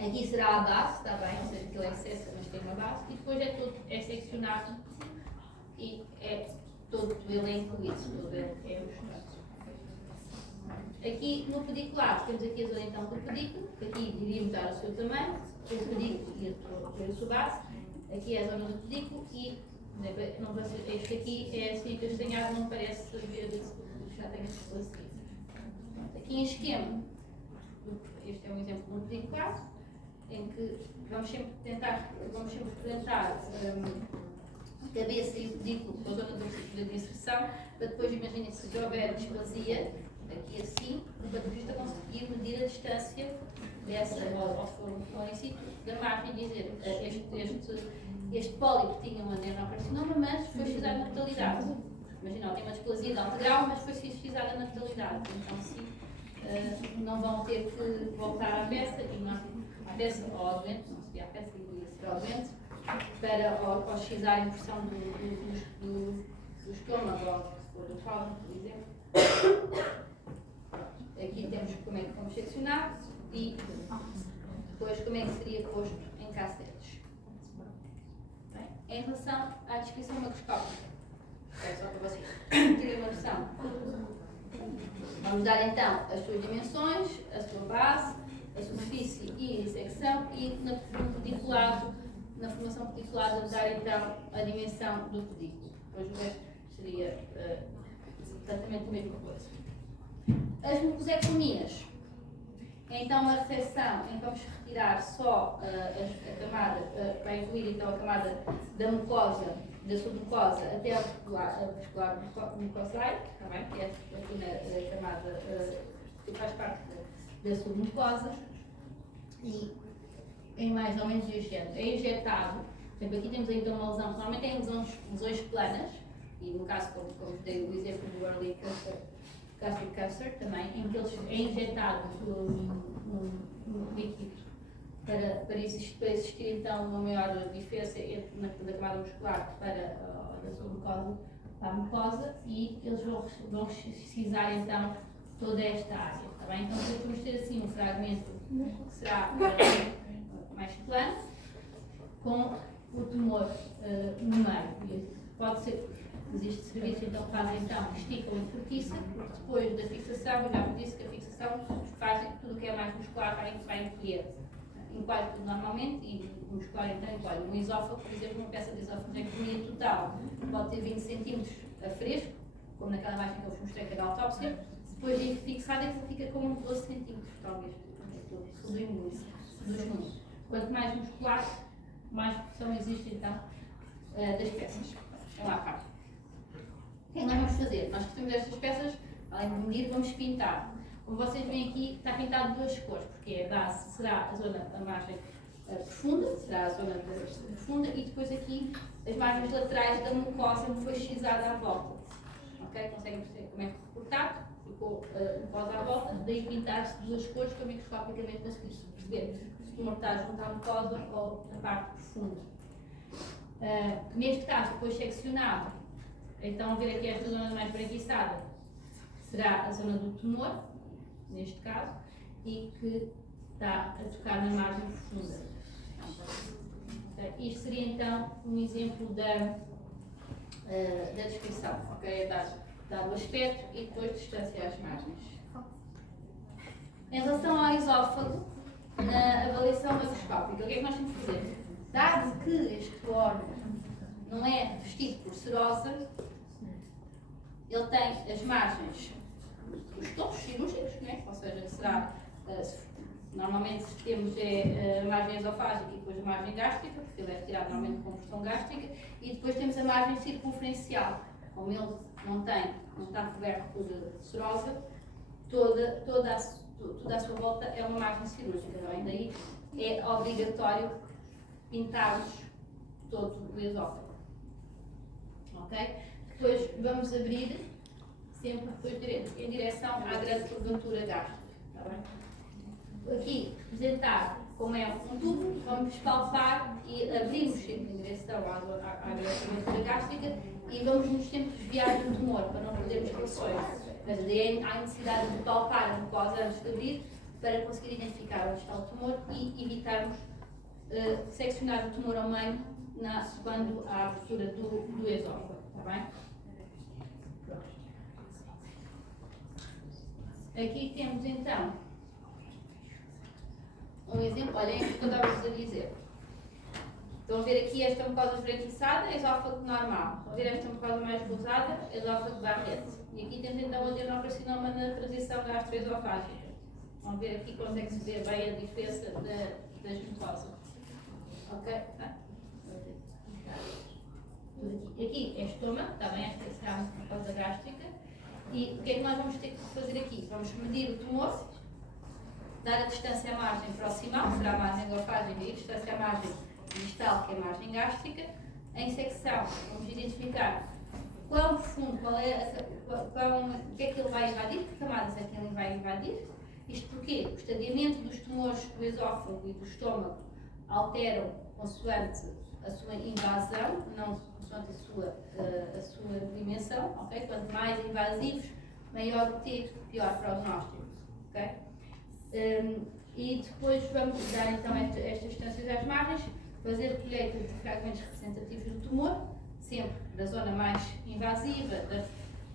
Aqui será a base, está bem, ou seja, aquilo é excesso, mas tem uma base, e depois é seccionado e todo ele é incluído, todo ele é mostrado. Aqui no pedicular, temos aqui a zona então do pedículo, que aqui diríamos dar o seu tamanho, o pedículo e a sua base, aqui é a zona do pedículo e este aqui é assim castanhado, não parece ver já tem a displasia. Aqui em esquema, este é um exemplo do pedicular. em que vamos sempre apresentar cabeça e pedículo com a zona da inserção, para depois, imaginem, se houver displasia, aqui assim, o patologista conseguir medir a distância dessa, ou se for um in situ, da margem e dizer este pólipo tinha um adenocarcinoma, mas foi xizado na totalidade. Imagina, tem uma displasia de alto grau, mas foi xizada na totalidade. Então, sim, não vão ter que voltar à peça, à peça ou ao doente, não seria a peça, iria ser ao doente, para ao xizar a impressão do estômago, ou se for do cólon, por exemplo. Aqui temos como é que vamos seccionar e depois como é que seria posto em cassetes. Bem, em relação à descrição macroscópica, só para vocês terem uma noção. Vamos dar então as suas dimensões, a sua base, a superfície e a secção e na formação pediculada dar então a dimensão do pedículo. Depois o resto seria exatamente a mesma coisa. As mucosectomias. Então a reseção em que vamos retirar só a camada, vai incluir então a camada da mucosa, da submucosa até a vesicular mucosal, que é aqui na camada que faz parte da submucosa, e em mais ou menos este género. É injetado, por exemplo, aqui temos então uma lesão, normalmente tem lesões planas, e no caso, como dei o exemplo do early gastric cancer também, em que é injetado no líquido para existir então uma maior diferença da camada muscular da submucosa para a mucosa, e eles vão excisar então toda esta área, está bem? Então depois vamos ter assim um fragmento que será mais plano, com o tumor no meio. Pode ser, existe serviço então que fazem então, esticam e cortiça, depois da fixação, eu já vos disse que a fixação faz tudo o que é mais muscular vai encolher. Encolhe tudo normalmente e o muscular então encolhe. No esófago, por exemplo, uma peça de esofagectomia total pode ter 20 cm a fresco, como naquela imagem que eu vos mostrei que é da autópsia, depois de fixada é que fica com 12 cm, talvez, reduz muito. Quanto mais muscular, mais pressão existe então das peças. É lá a parte. O que é que nós vamos fazer? Nós gostamos destas peças, além de medir, vamos pintar. Como vocês veem aqui, está pintado de duas cores, porque a base será a margem profunda, será a zona profunda, e depois aqui as margens laterais da mucosa que foi xizada à volta. Ok? Conseguem perceber como é que ficou recortado? Ficou a mucosa à volta, daí pintar-se de duas cores para microscopicamente conseguir-se perceber se o tumor está junto à mucosa ou na parte profunda. Neste caso, depois seccionado, então ver aqui esta zona mais branquiçada será a zona do tumor, neste caso, e que está a tocar na margem profunda. Isto seria então um exemplo da descrição, ok? Dar o aspecto e depois distanciar as margens. Em relação ao esófago, na avaliação macroscópica, o que é que nós temos que fazer? Dado que este órgão não é revestido por serosa, ele tem as margens dos topos cirúrgicos, né? Ou seja, será, normalmente temos a margem esofágica e depois a margem gástrica, porque ele é retirado normalmente com compressão gástrica, e depois temos a margem circunferencial. Como ele não está coberto por serosa, toda a sua volta é uma margem cirúrgica, não é? Daí é obrigatório pintarmos todo o esófago. Ok? Depois vamos abrir sempre depois em direção à grande curvatura gástrica. Está bem? Aqui, representar como é um tubo, vamos palpar e abrimos sempre em direção à grande curvatura gástrica e vamos-nos sempre desviar do tumor para não perdermos pressões. Mas daí há a necessidade de palpar a mucosa antes de abrir para conseguir identificar onde está o tumor e evitarmos seccionar o tumor ao meio quando há a abertura do esófago. Está bem? Aqui temos então um exemplo, olhem o que eu estava a dizer. Estão a ver aqui esta mucosa esbranquiçada, esófago normal. Estão a ver esta mucosa mais rosada, esófago Barrett. E aqui temos então o adenocarcinoma na transição gastroesofágica. Vão ver aqui, consegue-se ver bem a diferença das mucosas. Ok? Tá? Aqui é estômago, está bem? Esta será a mucosa gástrica. E o que é que nós vamos ter que fazer aqui? Vamos medir o tumor, dar a distância à margem proximal, será a margem esofágica, e a distância à margem distal, que é a margem gástrica. Em secção, vamos identificar quão profundo, o que é que ele vai invadir, que camadas é que ele vai invadir. Isto porque o estadiamento dos tumores do esófago e do estômago alteram consoante a sua invasão, não consoante a sua dimensão, ok? Quanto mais invasivos, maior o T, pior prognóstico, ok? E depois vamos dar então estas distâncias às margens, fazer a colheita de fragmentos representativos do tumor, sempre da zona mais invasiva,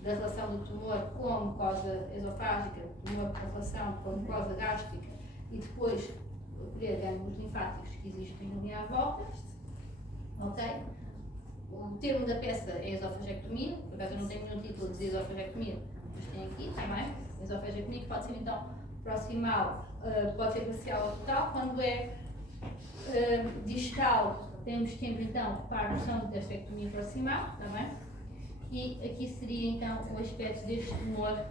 da relação do tumor com a mucosa esofágica, tumor com relação com a mucosa gástrica, e depois colher gânglios linfáticos que existem ali à volta. Ok? O termo da peça é esofagectomia, por acaso eu não tenho nenhum título de esofagectomia, mas tem aqui também, esofagectomia, que pode ser então proximal, pode ser parcial ou total. Quando é distal, temos sempre então para a noção de gastrectomia proximal, está bem? E aqui seria então o aspecto deste tumor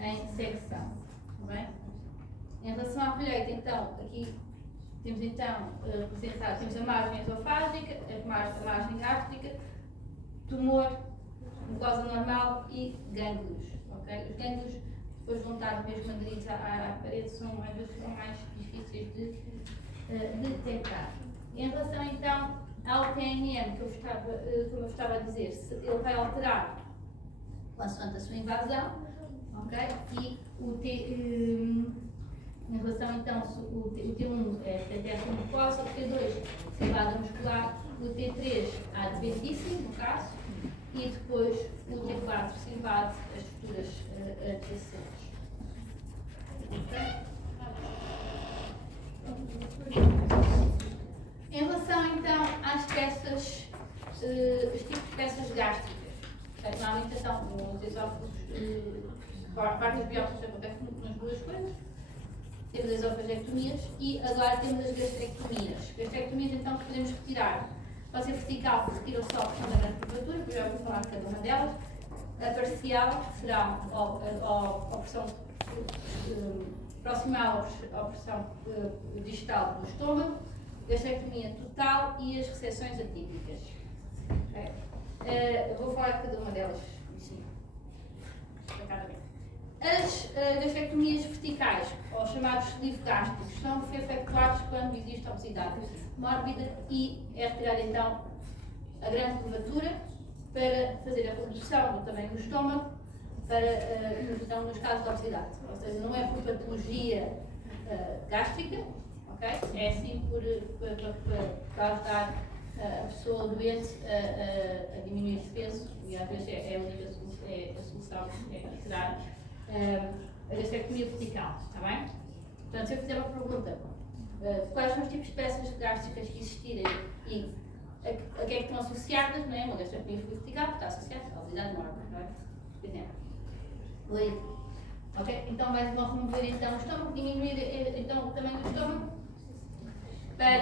em secção, está bem? Em relação à colheita, então, aqui temos então representado, temos a margem esofágica, a margem gástrica, tumor, mucosa normal e gânglios, ok? Os gânglios depois vão estar mesmo aderidos à parede, são mais difíceis de detectar. Em relação então ao TNM, como eu estava a dizer, ele vai alterar consoante a sua invasão, ok? E em relação então, o T1 é a mucosa, o T2 cevada muscular, o T3 adventício, no caso, e depois o T4 cevado, as estruturas adjacentes. Em relação então às peças, os tipos de peças gástricas, normalmente então os esófagos, partes biópsias acontecem nas duas coisas, temos as esofagectomias e agora temos as gastrectomias. Gastrectomias então que podemos retirar, pode ser vertical, que retira só a porção da grande curvatura, depois já vou falar de cada uma delas. A parcial será a porção proximal à porção distal do estômago, gastrectomia total e as ressecções atípicas. Okay? Vou falar de cada uma delas. As gastrectomias verticais, ou chamados sleeve gástricos, são efetuados quando existe obesidade mórbida e é retirar então a grande curvatura para fazer a redução do tamanho do estômago, para então nos casos de obesidade. Ou seja, não é por patologia gástrica, ok? É sim para ajudar a pessoa doente a diminuir esse peso e às vezes é a solução retirar a gastrectomia vertical, está bem? Portanto, se eu fizer uma pergunta, quais são os tipos de peças gástricas que existirem e a que é que estão associadas, não é? Uma gastrectomia vertical está associada à obesidade mórbida, não é? Por exemplo. Oi. Ok? Então vão remover então o estômago, diminuir então o tamanho do estômago para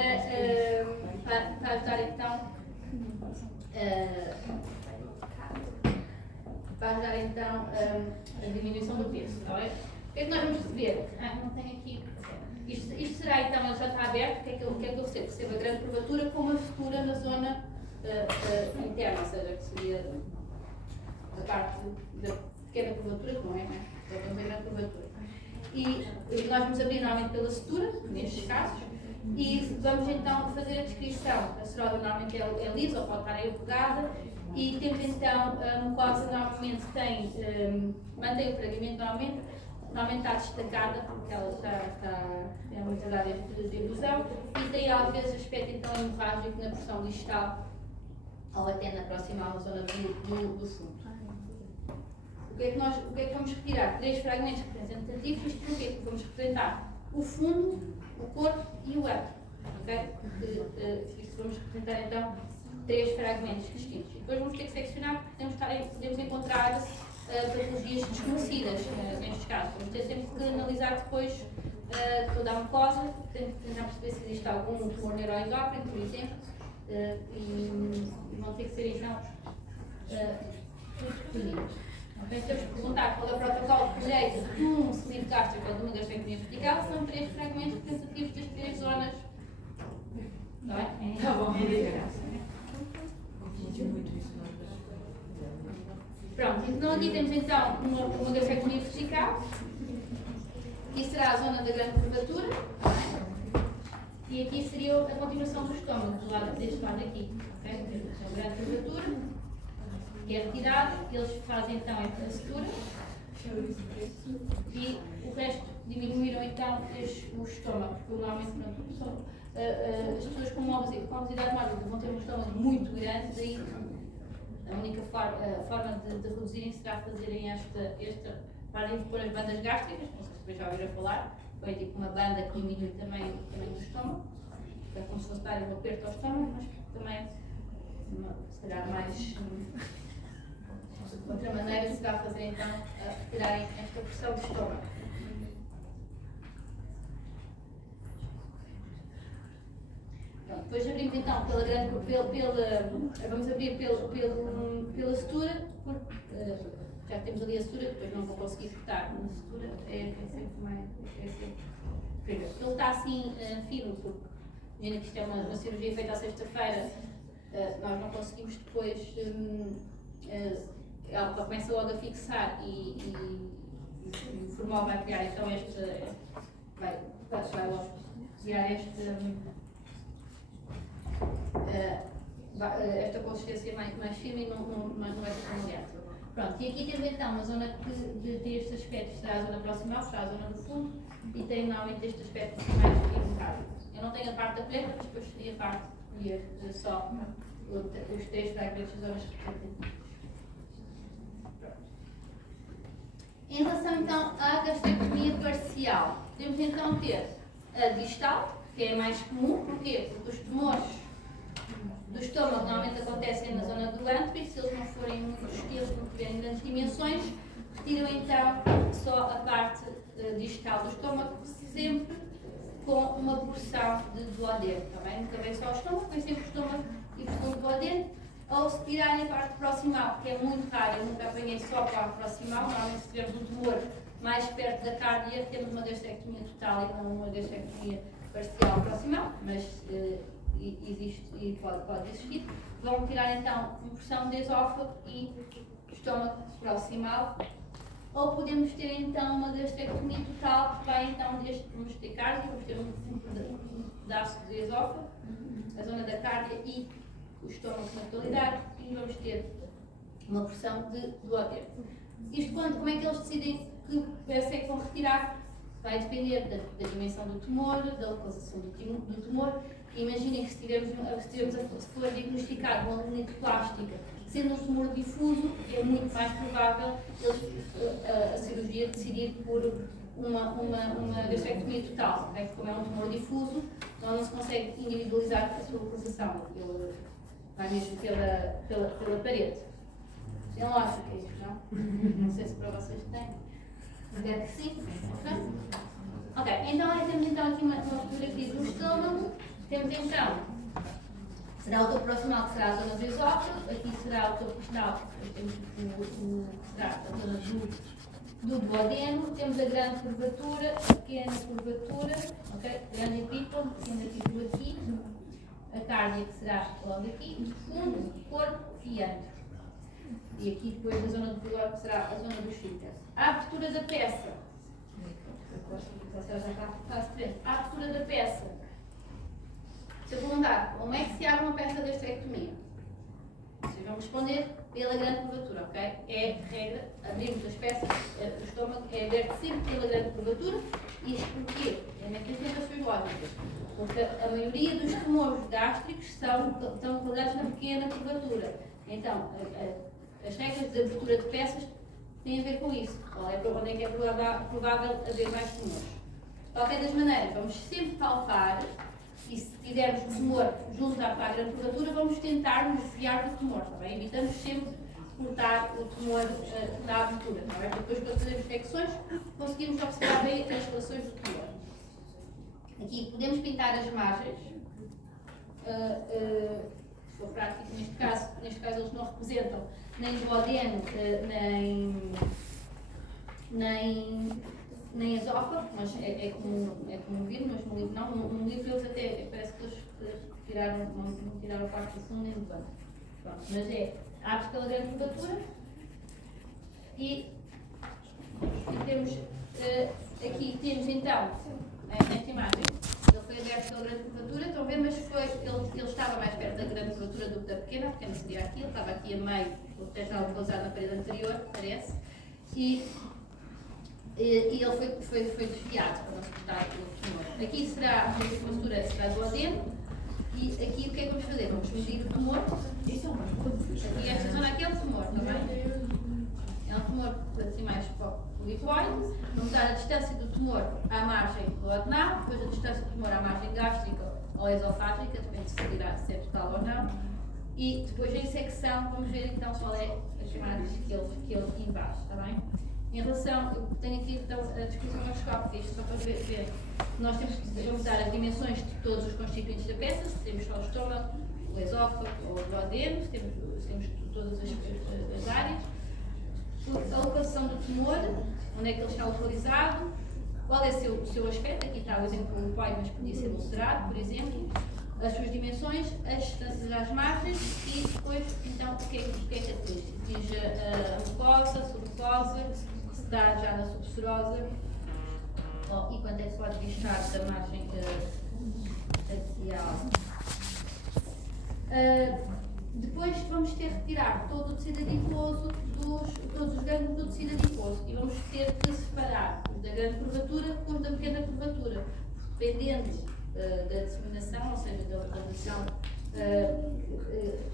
ajudar então a diminuição do peso, está bem? O que é que nós vamos receber? Não tenho aqui. Isto será então, ele já está aberto, o que é que eu recebo? Recebo a grande curvatura com uma sutura na zona interna, ou seja, que seria a parte da pequena curvatura, que não é, né? Já temos a grande curvatura. E nós vamos abrir normalmente pela sutura, nestes casos, e vamos então fazer a descrição. A sutura normalmente é lisa ou pode estar aí pegada, e temos então a mucosa normalmente mantém o fragmento normalmente está destacada porque ela tem muitas áreas de erosão e tem às vezes aspecto então hemorrágico na porção distal ou até na proximal na zona do fundo. O que é que vamos retirar? 3 fragmentos representativos, isto porque vamos representar o fundo, o corpo e o âmago. Okay? Isto vamos representar então 3 fragmentos distintos. E depois vamos ter que seccionar porque podemos encontrar patologias desconhecidas nestes casos. Vamos ter sempre que analisar depois toda a mucosa, tentar perceber se existe algum tumor neuroendócrino, por exemplo, e vão ter que ser então escolhidos. Okay? Temos que perguntar qual é o protocolo de colheita de um cilindro gástrico ou de uma gastrectomia vertical, são 3 fragmentos representativos das 3 zonas. Não é? Tá bom, Pronto, então aqui temos então uma gastrectomia vertical, aqui será a zona da grande curvatura, e aqui seria a continuação do estômago, deste lado aqui. Okay? Temos a grande curvatura, que é retirada, eles fazem então a sutura, e o resto diminuíram então o estômago, porque normalmente as pessoas com obesidade mórbida vão ter um estômago muito grande, daí a única forma de reduzirem será fazerem esta para pôr as bandas gástricas, não sei se vocês já ouviram falar, foi tipo uma banda que diminui também o tamanho do estômago, é como se fosse dar um aperto ao estômago, mas também será mais. Outra maneira será fazer então retirarem esta pressão do estômago. Pronto, depois abrimos então vamos abrir pela sutura, porque já temos ali a sutura, depois não vou conseguir cortar na sutura, é sempre mais. Ele está assim fino, porque imagina que isto é uma cirurgia feita à sexta-feira, nós não conseguimos depois. Ela começa logo a fixar e o formal vai criar então vai logo criar esta consistência mais firme e não vai ficar molhado. Pronto, e aqui temos então uma zona que tem este aspecto, será a zona proximal, será a zona do fundo e tem normalmente este aspecto mais equilibrado. Eu não tenho a parte da preta, mas depois seria a parte de escolher só os 3 fragmentos das zonas representativas. Em relação então à gastrectomia parcial, podemos então ter a distal, que é a mais comum, porquê? Porque os tumores do estômago normalmente acontecem na zona do ântre, se eles não forem muito extensos, não tiverem grandes dimensões, retiram então só a parte distal do estômago, sempre com uma porção de duodeno, está bem? Nunca vem só o estômago, vem sempre o estômago e porção de duodeno. Ou se tirarem a parte proximal, que é muito raro, eu nunca apanhei só a parte proximal, normalmente se tivermos um tumor mais perto da cárdia, temos uma gastrectomia total e não uma gastrectomia parcial proximal, mas existe e pode existir. Vão tirar então uma porção de esófago e estômago proximal, ou podemos ter então uma gastrectomia total, que vai então vamos ter cárdia, vamos ter um pedaço de esófago, a zona da cárdia e o estômago na totalidade, e vamos ter uma porção de duodeno. Isto como é que eles decidem que peça é que vão retirar? Vai depender da dimensão do tumor, da localização do tumor. Imaginem que se for diagnosticado uma linite plástica, sendo um tumor difuso, é muito mais provável a cirurgia decidir por uma gastrectomia total, okay? Como é um tumor difuso, então não se consegue individualizar a sua localização. Vai mesmo pela parede. Tem lógica isto, não? Não sei se para vocês tem. Mas é que sim. Ok, então temos então aqui uma fotografia do estômago. Temos então, será o topo proximal, que será a zona do esófago. Aqui será o topo distal, temos que será a zona do duodeno. Temos a grande curvatura, a pequena curvatura, ok? Grande epítomo, pequena epítomo aqui. A cárdia, que será logo aqui, fundo, corpo e antro. E aqui depois a zona do pyloro, que será a zona do esfíncter. A abertura da peça. A abertura da peça. Se eu perguntar como é que se abre uma peça de gastrectomia, vocês vão responder pela grande curvatura, ok? É regra, abrimos as peças, o estômago é aberto sempre pela grande curvatura. Isto porquê? É uma apresentações lógicas. Porque a maioria dos tumores gástricos estão localizados na pequena curvatura. Então, as regras de abertura de peças têm a ver com isso. Onde é que é provável haver mais tumores. De qualquer das maneiras, vamos sempre palpar, e se tivermos tumor junto à grande curvatura, vamos tentar nos desviar do tumor, está bem? Evitamos sempre cortar o tumor da abertura, está bem? Depois, quando fazemos flexões, conseguimos observar bem as relações do tumor. Aqui podemos pintar as margens. Se for prático, neste caso eles não representam nem duodeno, nem esófago, mas é como vir, mas no livro não. No livro eles até parece que eles tiraram a parte da segunda e do banco. Pronto, mas abre pela grande curvatura e temos aqui temos então esta imagem. Ele foi aberto pela grande curvatura, estão a ver, mas ele estava mais perto da grande curvatura do que da pequena. A pequena seria aqui, ele estava aqui a meio, o teto estava pousado na parede anterior, parece, e ele foi desviado para não suportar o tumor. Aqui será a curvatura será duodeno, e aqui o que é que vamos fazer? Vamos medir o tumor. Aqui esta zona aqui é o tumor, está bem? É um tumor assim mais polipoide. Vamos dar a distância do tumor à margem do adenal, depois a distância do tumor à margem gástrica ou esofágica, depende se é total ou não. E depois a secção, vamos ver então qual é as chamadas que ele embaixo, está bem? Em relação, eu tenho aqui então a descrição microscópica, isto só para ver, nós vamos dar as dimensões de todos os constituintes da peça, se temos só o estômago, o esófago ou o duodeno, se temos todas as áreas. A locação do tumor, onde é que ele está localizado, qual é o seu aspecto, aqui está o exemplo do polipoide, mas podia ser ulcerado, por exemplo, as suas dimensões, as distâncias às margens e depois, então, o que é característico? Diz a mucosa, a submucosa, se está já na subserosa, e quanto é que se pode vistar da margem axial. Depois vamos ter que retirar todo o tecido adiposo, todos os gânglios do tecido adiposo e vamos ter que separar os da grande curvatura com os da pequena curvatura, dependendo da disseminação, ou seja, da localização.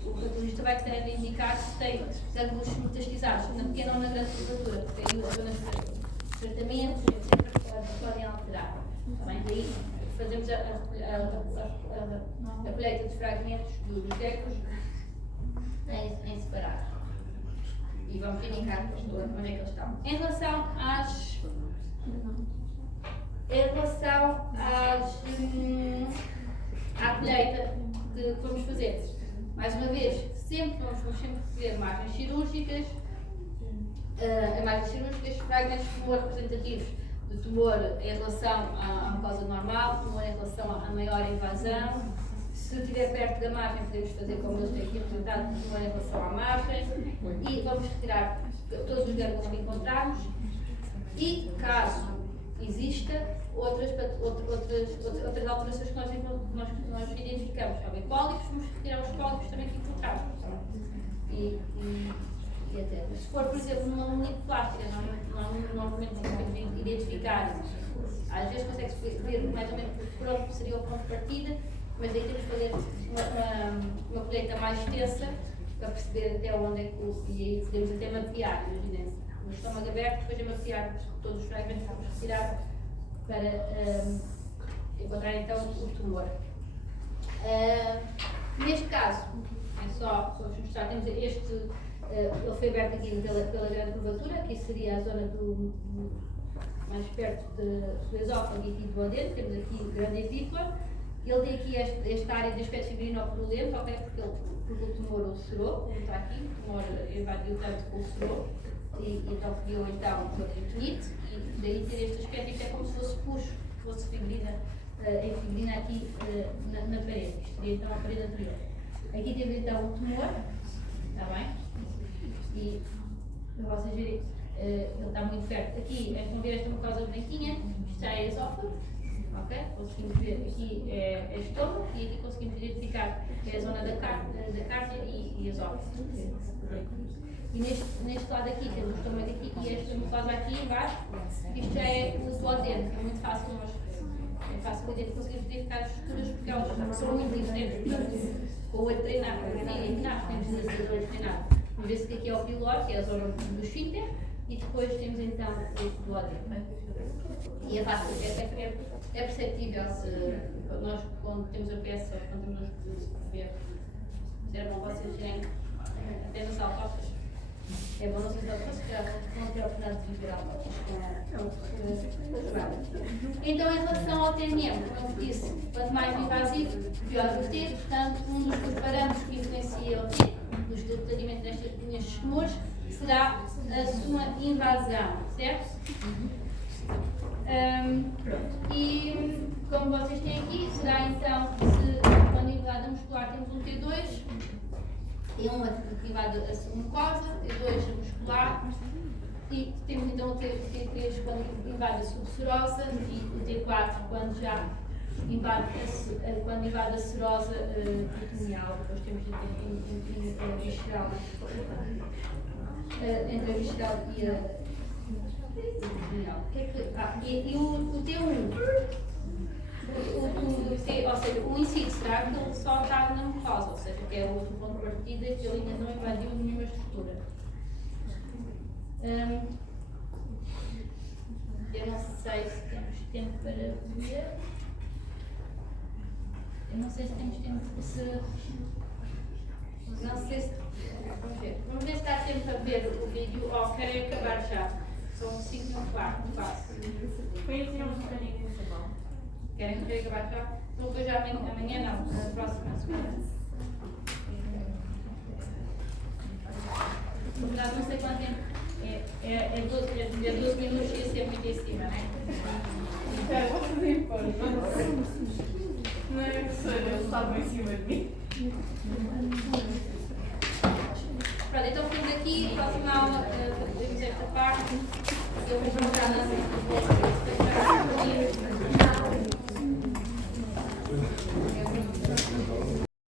O patologista vai ter de indicar se tem gânglios metastizados na pequena ou na grande curvatura, porque aí as zonas de tratamento sempre podem alterar. Também daí fazemos a colheita de fragmentos dos gecos em separado. E vamos indicar onde é que eles estão. Em relação à colheita que vamos fazer, mais uma vez, vamos sempre recolher margens cirúrgicas, fragmentos de tumor representativos de tumor em relação à mucosa normal, tumor em relação à maior invasão. Se estiver perto da margem, podemos fazer como eles têm aqui representado, tumor em relação à margem, e vamos retirar todos os gânglios que encontrarmos. E caso exista outras alterações que nós identificamos, talvez pólipos, vamos retirar os pólipos também que encontramos. E até. Se for, por exemplo, numa monitoplástica, normalmente conseguimos identificar, às vezes consegue-se ver mais ou menos por onde seria o ponto de partida, mas aí temos que fazer uma colheita mais extensa para perceber até onde é que e aí podemos até mapear, imaginem, no estômago aberto, depois de mapear todos os fragmentos que vamos retirar para encontrar então o tumor. Neste caso, só vamos mostrar, temos este, ele foi aberto aqui pela grande curvatura, aqui seria a zona mais perto do esófago e do duodeno, temos aqui o grande epícora. Ele tem aqui esta área de aspecto fibrinopurulento, ok? Porque o tumor ulcerou, como está aqui, o tumor invadiu tanto que ulcerou, e então criou então uma peritonite, e daí ter este aspecto, isto é como se fosse puxo, fosse fibrina, em fibrina aqui na parede, isto seria então a parede anterior. Aqui temos então o tumor, está bem? E para vocês verem, ele está muito perto. Aqui, estão a ver esta mucosa branquinha, isto já é esófago. Ok? Conseguimos ver aqui é estômago e aqui conseguimos identificar a zona da cárdia e esófago. E neste lado aqui temos o estômago aqui e esta mucosa aqui embaixo. Isto já é o duodeno, que é muito fácil conseguimos identificar as estruturas porque elas são muito diferentes. Portanto, com o olho treinado, temos o olho treinado. Vamos ver se aqui é o pilor, que é a zona do esfíncter, e depois temos então o duodeno. E é fácil, é perceptível se nós, quando temos a peça, quando temos a ver, era bom vocês terem apenas autópsias, É bom, não sei se vocês já vão ter a oportunidade de viver algo Então, em relação ao TNM, como eu disse, quanto mais invasivo, pior vai ter. Portanto, um dos parâmetros que influencia o tipo do detalhamento nestes tumores será a sua invasão, certo? E como vocês têm aqui, será então se quando invade a muscular temos um T2, T1 que invade a mucosa, T2 a muscular, e temos então o T3 quando invade a subserosa e o T4 quando já invade a serosa peritoneal. Depois temos entre a visceral e a e o T1, ou seja, o incide será que ele só está na mucosa, ou seja, que é o outro ponto de partida que ele ainda não invadiu nenhuma estrutura. Eu não sei se temos tempo para ver. Eu não sei se temos tempo não sei se. Vamos ver se dá tempo para ver o vídeo ou querem acabar já. São 5 no quarto, quase. Querem acabar já? Então depois já amanhã não, na próxima semana. Não sei quanto tempo. É 12 minutos e ia ser muito em cima, não é? Não é que ele estava em cima de mim. Pronto, então ficamos aqui, próxima aula, fazemos esta parte. Eu vou mostrar na